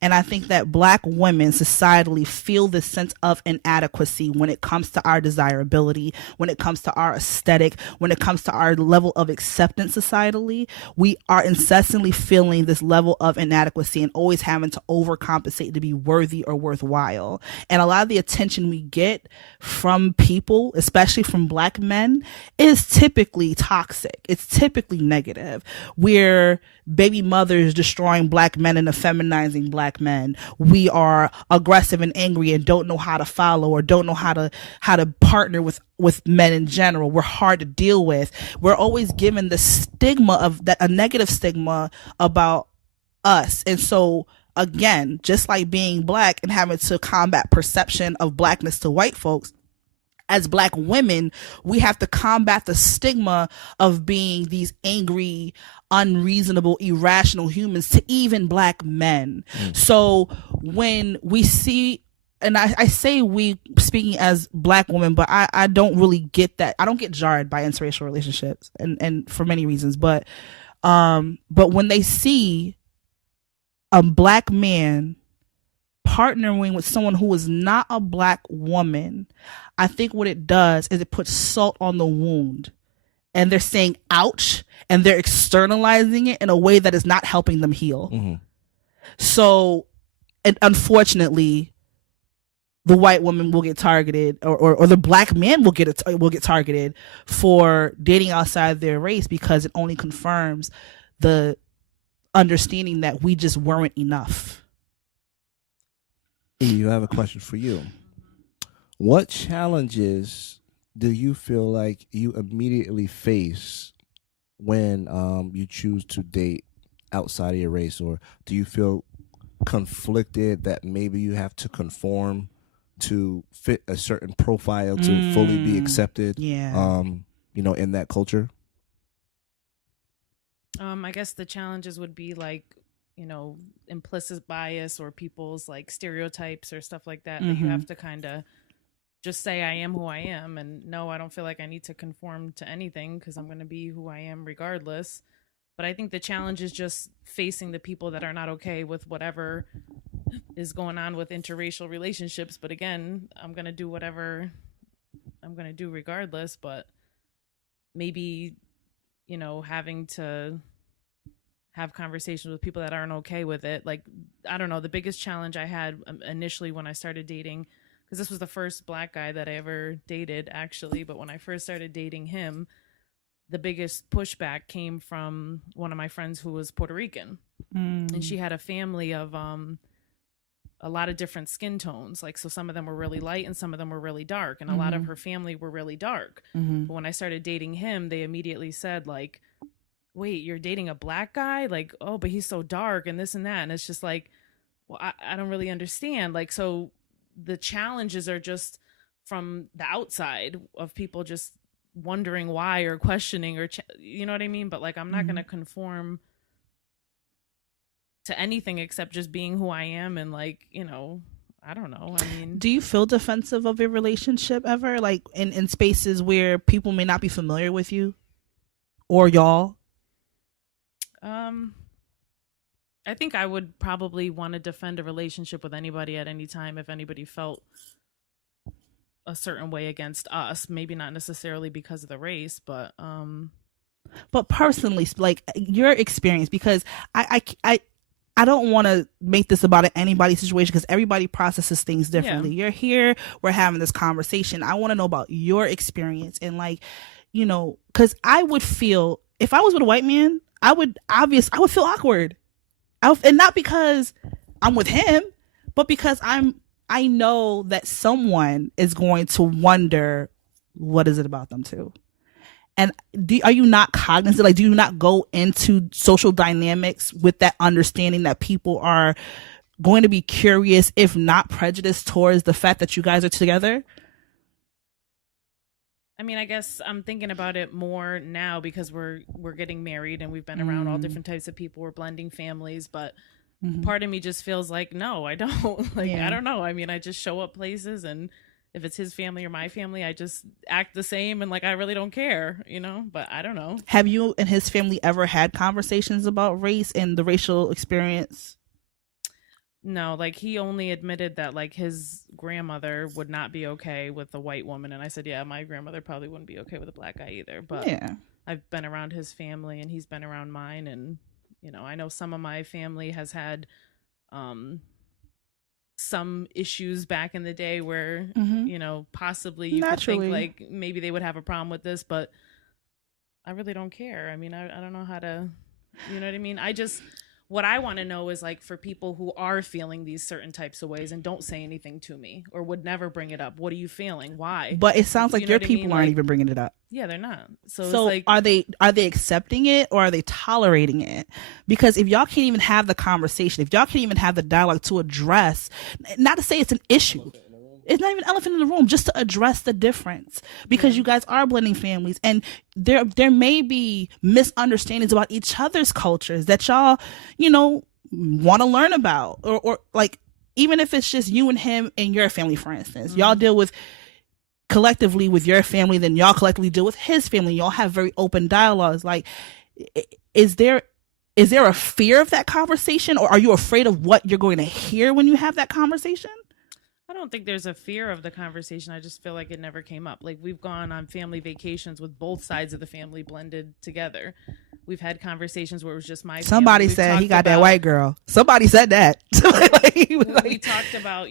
And I think that Black women societally feel this sense of inadequacy when it comes to our desirability, when it comes to our aesthetic, when it comes to our level of acceptance societally. We are incessantly feeling this level of inadequacy and always having to overcompensate to be worthy or worthwhile. And a lot of the attention we get from people, especially from Black men, is typically toxic. It's typically negative. We're baby mothers destroying Black men and effeminizing Black men. We are aggressive and angry and don't know how to follow or don't know how to partner with men in general. We're hard to deal with. We're always given the stigma of that, a negative stigma about us. And so again, just like being Black and having to combat perception of Blackness to white folks, as Black women, we have to combat the stigma of being these angry, unreasonable, irrational humans to even Black men. So when we see, and I say we speaking as Black women, but I don't really get that. I don't get jarred by interracial relationships and for many reasons. But when they see a Black man partnering with someone who is not a Black woman, I think what it does is it puts salt on the wound, and they're saying ouch, and they're externalizing it in a way that is not helping them heal. Mm-hmm. So, and unfortunately, the white woman will get targeted, or the Black man will get targeted for dating outside their race, because it only confirms the understanding that we just weren't enough. You have a question for you. What challenges do you feel like you immediately face when you choose to date outside of your race? Or do you feel conflicted that maybe you have to conform to fit a certain profile to fully be accepted in that culture? I guess the challenges would be like, implicit bias or people's like stereotypes or stuff like that, that you have to kind of just say, I am who I am. And no, I don't feel like I need to conform to anything because I'm going to be who I am regardless. But I think the challenge is just facing the people that are not okay with whatever is going on with interracial relationships. But again, I'm going to do whatever I'm going to do regardless. But maybe, having to have conversations with people that aren't okay with it. Like, I don't know, the biggest challenge I had initially when I started dating, because this was the first Black guy that I ever dated, actually. But when I first started dating him, the biggest pushback came from one of my friends who was Puerto Rican. And she had a family of a lot of different skin tones. Like, so some of them were really light and some of them were really dark. And a lot of her family were really dark. But when I started dating him, they immediately said, like, wait, you're dating a Black guy? Like, oh, but he's so dark and this and that. And it's just like, well, I don't really understand. Like, so the challenges are just from the outside of people just wondering why or questioning or, you know what I mean? But like, I'm not going to conform to anything except just being who I am. And like, I don't know. I mean, do you feel defensive of your relationship ever? Like in spaces where people may not be familiar with you or y'all? I think I would probably want to defend a relationship with anybody at any time if anybody felt a certain way against us. Maybe not necessarily because of the race, but personally, like your experience, because I don't want to make this about anybody's situation because everybody processes things differently. Yeah. You're here, we're having this conversation. I want to know about your experience and like, because I would feel if I was with a white man, I would feel awkward. And not because I'm with him, but because I know that someone is going to wonder what is it about them too. And are you not cognizant? Like, do you not go into social dynamics with that understanding that people are going to be curious, if not prejudiced, towards the fact that you guys are together? I mean, I guess I'm thinking about it more now because we're getting married and we've been around all different types of people. We're blending families, but part of me just feels like, no, I don't. Like, I don't know. I mean, I just show up places, and if it's his family or my family, I just act the same, and like, I really don't care, but I don't know. Have you and his family ever had conversations about race and the racial experience? No, like he only admitted that like his grandmother would not be okay with a white woman, and I said, yeah, my grandmother probably wouldn't be okay with a black guy either. But Yeah. I've been around his family, and he's been around mine, and I know some of my family has had some issues back in the day where possibly you Naturally. could think like maybe they would have a problem with this, but I really don't care. I mean, I don't know how to, you know what I mean? What I want to know is like for people who are feeling these certain types of ways and don't say anything to me or would never bring it up. What are you feeling? Why? But it sounds like your people aren't even bringing it up. Yeah, they're not. So So it's like, are they accepting it or are they tolerating it? Because if y'all can't even have the conversation, if y'all can't even have the dialogue to address, not to say it's an issue. It's not even an elephant in the room, just to address the difference, because you guys are blending families and there may be misunderstandings about each other's cultures that y'all, want to learn about or like, even if it's just you and him and your family, for instance, y'all deal with collectively with your family, then y'all collectively deal with his family. Y'all have very open dialogues. Like, is there a fear of that conversation, or are you afraid of what you're going to hear when you have that conversation? I don't think there's a fear of the conversation. I just feel like it never came up. Like we've gone on family vacations with both sides of the family blended together. We've had conversations where it was just my Somebody family. said he got that white girl. Somebody said that. We talked about,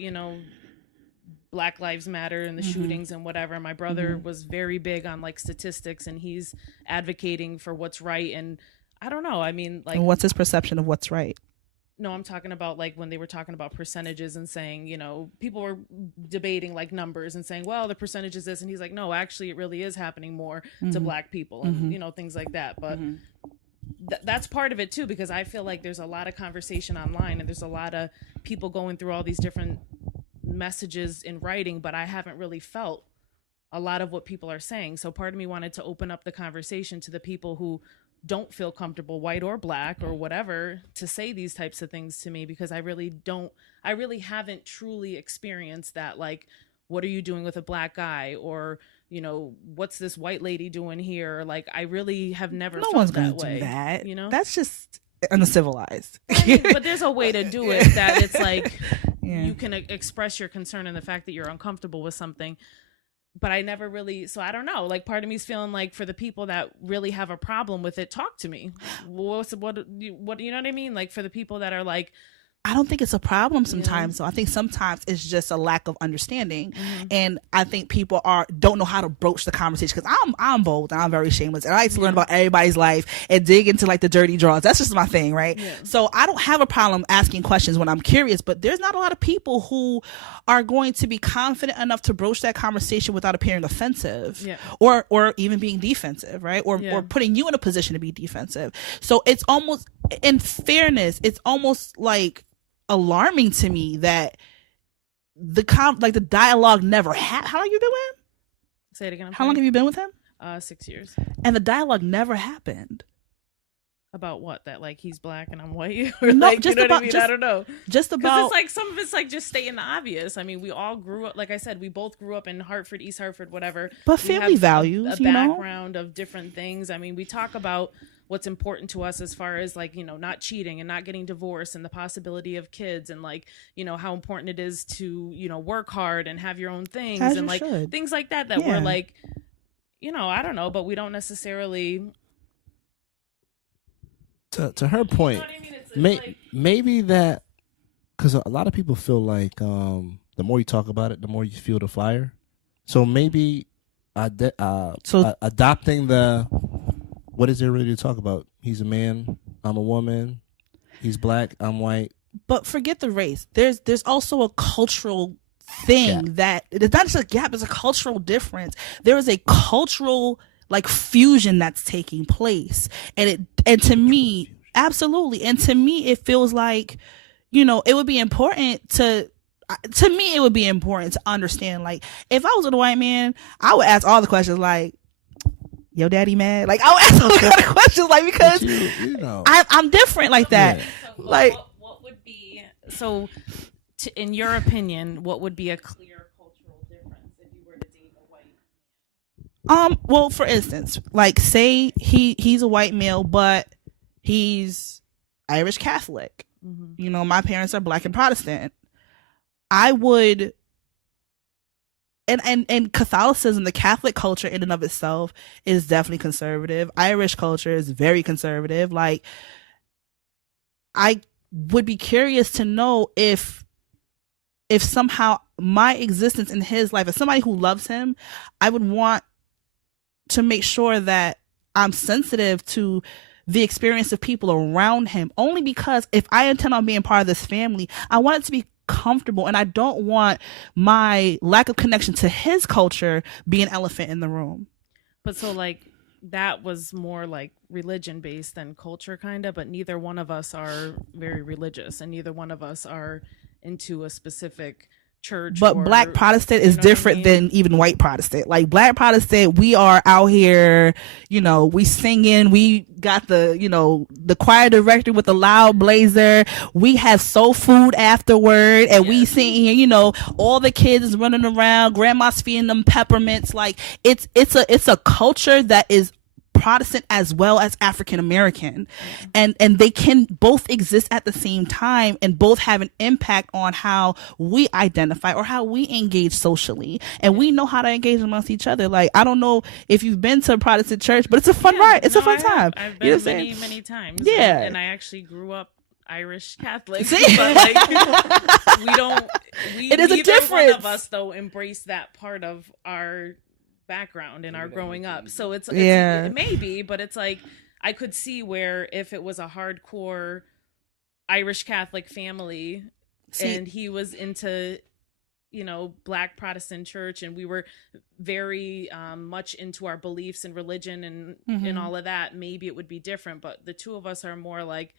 Black Lives Matter and the shootings and whatever. My brother was very big on like statistics and he's advocating for what's right. And I don't know. I mean, like, and what's his perception of what's right? No, I'm talking about like when they were talking about percentages and saying, people were debating like numbers and saying, well, the percentage is this. And he's like, no, actually, it really is happening more to Black people and, things like that. But that's part of it, too, because I feel like there's a lot of conversation online and there's a lot of people going through all these different messages in writing. But I haven't really felt a lot of what people are saying. So part of me wanted to open up the conversation to the people who don't feel comfortable, white or Black or whatever, to say these types of things to me, because I really haven't truly experienced that. Like, what are you doing with a Black guy? Or, what's this white lady doing here? Like, I really have never felt one's that gonna way. do that. That's That's just uncivilized. but there's a way to do it that it's like you can express your concern and the fact that you're uncomfortable with something. But I never really, so I don't know. Like part of me is feeling like for the people that really have a problem with it, talk to me. What you know what I mean? Like for the people that are like, I don't think it's a problem sometimes. So I think sometimes it's just a lack of understanding. And I think people don't know how to broach the conversation, because I'm bold and I'm very shameless and I like to learn about everybody's life and dig into like the dirty draws. That's just my thing, right? So I don't have a problem asking questions when I'm curious, but there's not a lot of people who are going to be confident enough to broach that conversation without appearing offensive or even being defensive, right? Or putting you in a position to be defensive. So it's almost, in fairness, it's almost like alarming to me that the dialogue never happened. How long have you been with him? Say it again. How long have you been with him? 6 years. And the dialogue never happened. About what? That like he's Black and I'm white? Or No, like, just you know about, what I mean? just, I don't know. Just about. Because it's like some of it's like just stating the obvious. I mean, we all grew up, like I said, we both grew up in Hartford, East Hartford, whatever. But family values, a background of different things. I mean, we talk about what's important to us as far as like, not cheating and not getting divorced and the possibility of kids and like, how important it is to, work hard and have your own things and like things like that we're like, I don't know, but we don't necessarily. To her point, You know what I mean? It's like, maybe that, because a lot of people feel like the more you talk about it, the more you feel the fire. So maybe adopting the, what is there really to talk about? He's a man, I'm a woman, he's Black, I'm white. But forget the race. There's also a cultural thing that it's not just a gap, it's a cultural difference. There is a cultural like fusion that's taking place. And to me, absolutely. And to me, it feels like, it would be important to me, it would be important to understand, like, if I was with a white man, I would ask all the questions like, yo, daddy mad? Like, I would ask all kind of questions, like, because I'm different like that. Yeah. So like, what would be, in your opinion, what would be a clear cultural difference if you were to date a white? Well, for instance, like, say he's a white male, but he's Irish Catholic. You know, my parents are Black and Protestant. I would, and Catholicism, the Catholic culture in and of itself is definitely conservative. Irish culture is very conservative. Like, I would be curious to know if somehow my existence in his life, as somebody who loves him, I would want to make sure that I'm sensitive to the experience of people around him, only because if I intend on being part of this family, I want it to be comfortable, and I don't want my lack of connection to his culture be an elephant in the room. But so like that was more like religion based than culture kind of, but neither one of us are very religious, and neither one of us are into a specific church. But Black Protestant is different than even white Protestant. Like, Black Protestant, we are out here, you know, we singing, we got the, you know, the choir director with the loud blazer, we have soul food afterward, and we sitting here, you know, all the kids is running around, grandma's feeding them peppermints. Like, it's a culture that is Protestant as well as African American, and they can both exist at the same time and both have an impact on how we identify or how we engage socially, and we know how to engage amongst each other. Like, I don't know if you've been to a Protestant church, but it's a fun ride. It's a fun time. I've been many times. Yeah, and I actually grew up Irish Catholic. But like, it is a difference. One of us though embrace that part of our background in our growing up, so it's it may be, but it's like I could see where if it was a hardcore Irish Catholic family and he was into, you know, Black Protestant church, and we were very much into our beliefs and religion and all of that, maybe it would be different. But the two of us are more like,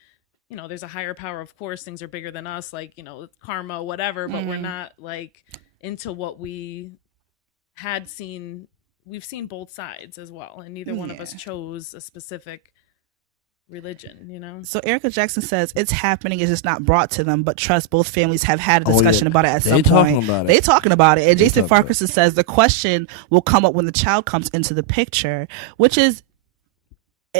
you know, there's a higher power, of course, things are bigger than us, like, you know, karma, whatever, but we're not like into what we had seen. We've seen both sides as well, and neither one of us chose a specific religion, you know. So Erica Jackson says it's happening, it's just not brought to them, but trust both families have had a discussion about it at some point. They talking about it. And Jason Farquharson says the question will come up when the child comes into the picture, which is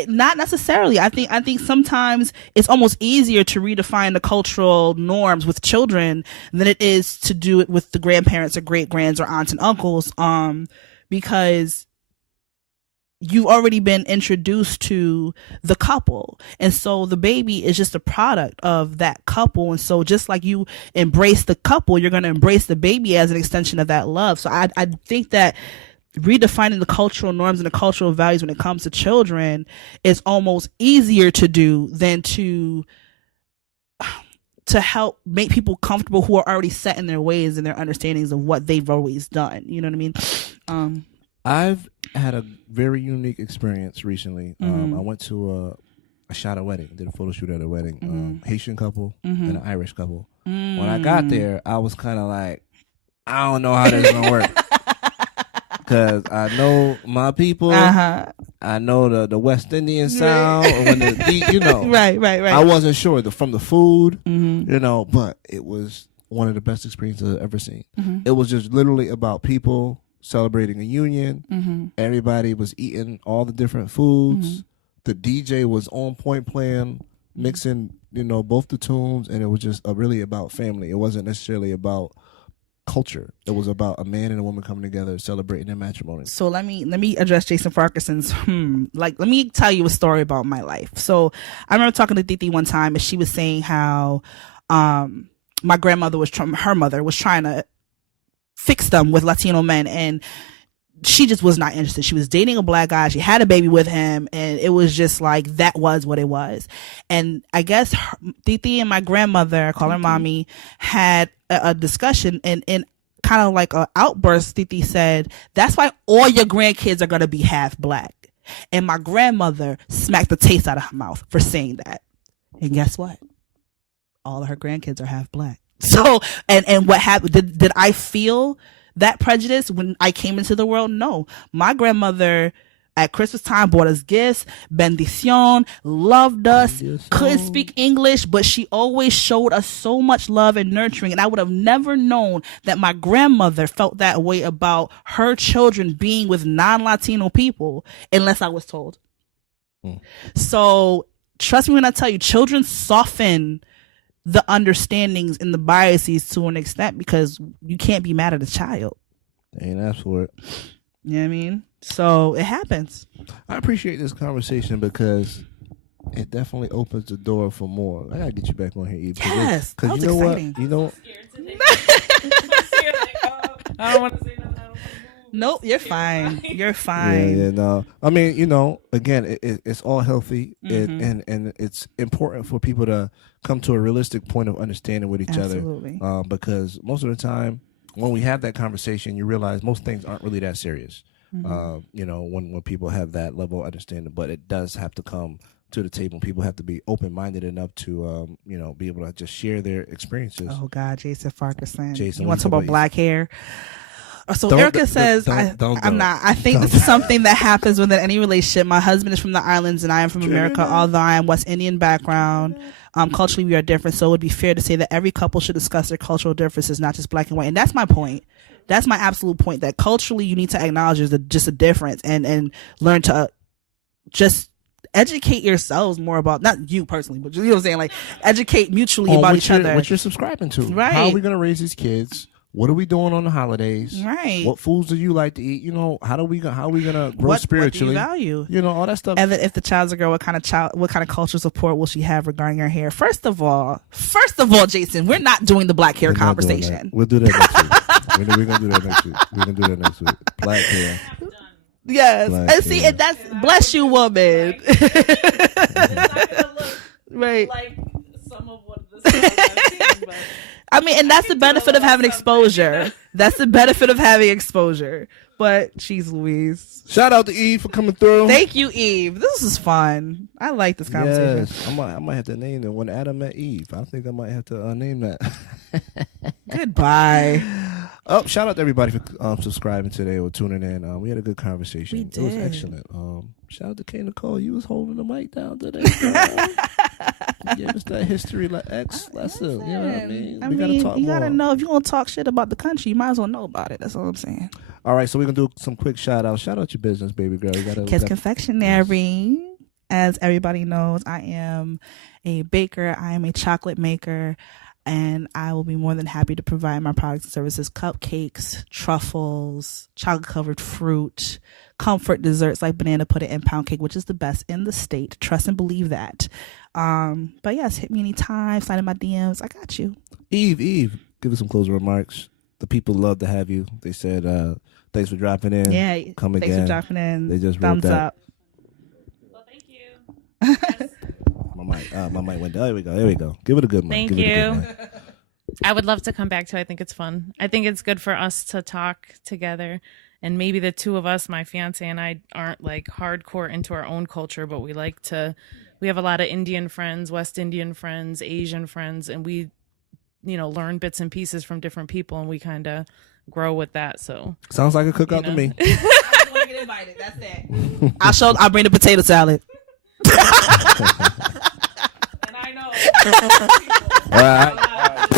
not necessarily. I think sometimes it's almost easier to redefine the cultural norms with children than it is to do it with the grandparents or great grands or aunts and uncles, because you've already been introduced to the couple, and so the baby is just a product of that couple. And so just like you embrace the couple, you're going to embrace the baby as an extension of that love. So I think that redefining the cultural norms and the cultural values when it comes to children is almost easier to do than to help make people comfortable who are already set in their ways and their understandings of what they've always done. You know what I mean? I've had a very unique experience recently. I went to a shot a wedding, did a photo shoot at a wedding, Haitian couple and an Irish couple. When I got there, I was kind of like, I don't know how this is going to work. Because I know my people, I know the West Indian sound, or when you know. Right. I wasn't sure from the food, you know, but it was one of the best experiences I've ever seen. It was just literally about people celebrating a union. Everybody was eating all the different foods. The DJ was on point playing, mixing, you know, both the tunes, and it was just really about family. It wasn't necessarily about culture. It was about a man and a woman coming together celebrating their matrimony. So let me address Jason Farquharson's let me tell you a story about my life. So I remember talking to Titi one time, and she was saying how my grandmother her mother was trying to fix them with Latino men, and she just was not interested. She was dating a Black guy, she had a baby with him, and it was just like, that was what it was. And I guess Titi and my grandmother, I call her mommy, had a discussion, and kind of like an outburst, Titi said, that's why all your grandkids are going to be half Black. And my grandmother smacked the taste out of her mouth for saying that. And guess what? All of her grandkids are half Black. So, and what happened, did I feel that prejudice when I came into the world? No. My grandmother at Christmas time bought us gifts, bendición, loved us, couldn't speak English, but she always showed us so much love and nurturing. And I would have never known that my grandmother felt that way about her children being with non-Latino people unless I was told. So trust me when I tell you, children soften the understandings and the biases to an extent, because you can't be mad at a child. They ain't asked for it. You know what I mean? So it happens. I appreciate this conversation because it definitely opens the door for more. I gotta get you back on here, Eve. Yes, because you know exciting. What? You know. I don't want to say nothing. Nope, you're fine. You're fine. Yeah, no. I mean, again, it's all healthy, and it's important for people to come to a realistic point of understanding with each Absolutely. other. Because most of the time, when we have that conversation, you realize most things aren't really that serious. When people have that level of understanding, but it does have to come to the table. People have to be open-minded enough to, be able to just share their experiences. Oh God, Jason Farquharson. Jason, you want to talk about black hair? So don't, Erica says, don't I'm not. I think this is something that happens within any relationship. My husband is from the islands and I am from America, although I am West Indian background. Culturally, we are different, so it would be fair to say that every couple should discuss their cultural differences, not just black and white. And that's my point. That's my absolute point, that culturally you need to acknowledge there's just a difference and learn to just educate yourselves more about, not you personally, but you know what I'm saying, like educate mutually about each other. What you're subscribing to. Right. How are we going to raise these kids? What are we doing on the holidays? Right. What foods do you like to eat? How are we gonna grow spiritually? What do you value? All that stuff. And then if the child's a girl, what kind of cultural support will she have regarding her hair? First of all, Jason, we're not doing the black hair conversation. We'll do that next week. We're gonna do that next week. We're gonna do that next week. Black hair. Yes. Black and see, hair. and that's bless you, woman. It's not gonna look Right. like some of what the stuff I've seen, but I mean, and that's the benefit of having exposure. That's the benefit of having exposure. But she's Louise. Shout out to Eve for coming through. Thank you, Eve. This is fun. I like this conversation. Yes, I might have to name it when Adam met Eve. I think I might have to name that. Goodbye. Oh, shout out to everybody for subscribing today or tuning in. We had a good conversation. We It was did. excellent. Shout out to K Nicole. You was holding the mic down today. You gave us that history lesson. You know what I mean? We gotta talk you more. gotta know, if you're gonna talk shit about the country, you might as well know about it. That's all I'm saying. All right, so we're gonna do some quick shout outs. Shout out your business, baby girl. You gotta Kids Confectionery. As everybody knows, I am a baker. I am a chocolate maker. And I will be more than happy to provide my products and services: cupcakes, truffles, chocolate-covered fruit, comfort desserts like banana pudding and pound cake, which is the best in the state. Trust and believe that. But yes, hit me anytime. Slide in my DMs. I got you. Eve, give us some closing remarks. The people love to have you. They said, thanks for dropping in. Yeah, Come thanks again. for dropping in. They just wrote thumbs that. up. well, thank you. Yes. My mic went down. There we go. Give it a good mic. Thank Give it a you. good mic. I would love to come back to. I think it's fun. I think it's good for us to talk together. And maybe the two of us, my fiance and I, aren't like hardcore into our own culture, but we have a lot of Indian friends, West Indian friends, Asian friends, and we, learn bits and pieces from different people, and we kind of grow with that. So Sounds like a cookout to me. I want to get invited. That's it. I'll bring the potato salad. and I know. All right.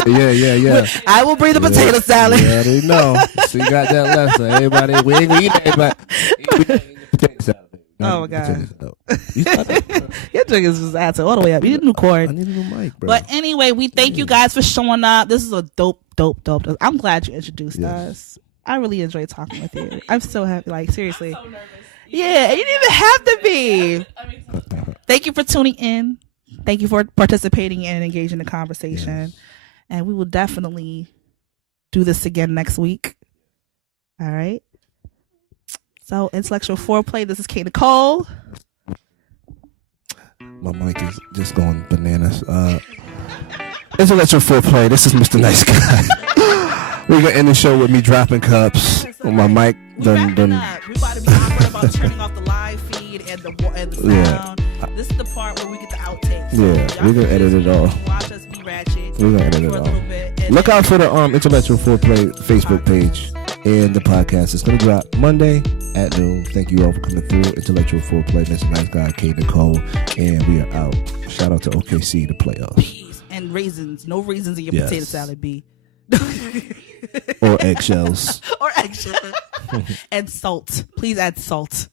Yeah. I will bring the potato salad. Yeah, they know. So you got that lesson. Everybody, we ain't gonna eat that, but we ain't eat the potato salad. Oh, my God. You started? Your drink is just acid all the way up. You need a new I cord. need a new mic, bro. But anyway, we thank you guys for showing up. This is a dope. I'm glad you introduced Yes. us. I really enjoyed talking with you. I'm so happy. Like, seriously. So nervous. Yeah, you didn't even have to be. I mean, Thank you for tuning in. Thank you for participating and engaging in the conversation. Yes. And we will definitely do this again next week. All right. So, Intellectual Foreplay. This is K Nicole. My mic is just going bananas. Intellectual Foreplay. This is Mr. Nice Guy. We're gonna end the show with me dropping cups on my mic. We about to be awkward about turning off the live feed and the sound. This is the part where we get the outtakes. Yeah, we're gonna edit it all. Watch us be ratchet. We're gonna edit it for a all. little bit, and Look then- out for the Intellectual Foreplay Facebook page and the podcast. It's gonna drop Monday at noon. Thank you all for coming through. Intellectual Foreplay, Mr. Nice Guy, K Nicole, and we are out. Shout out to OKC, the playoffs. Peas and raisins. No raisins in your Yes. potato salad, B. Or eggshells. Or actually, and salt. Please add salt.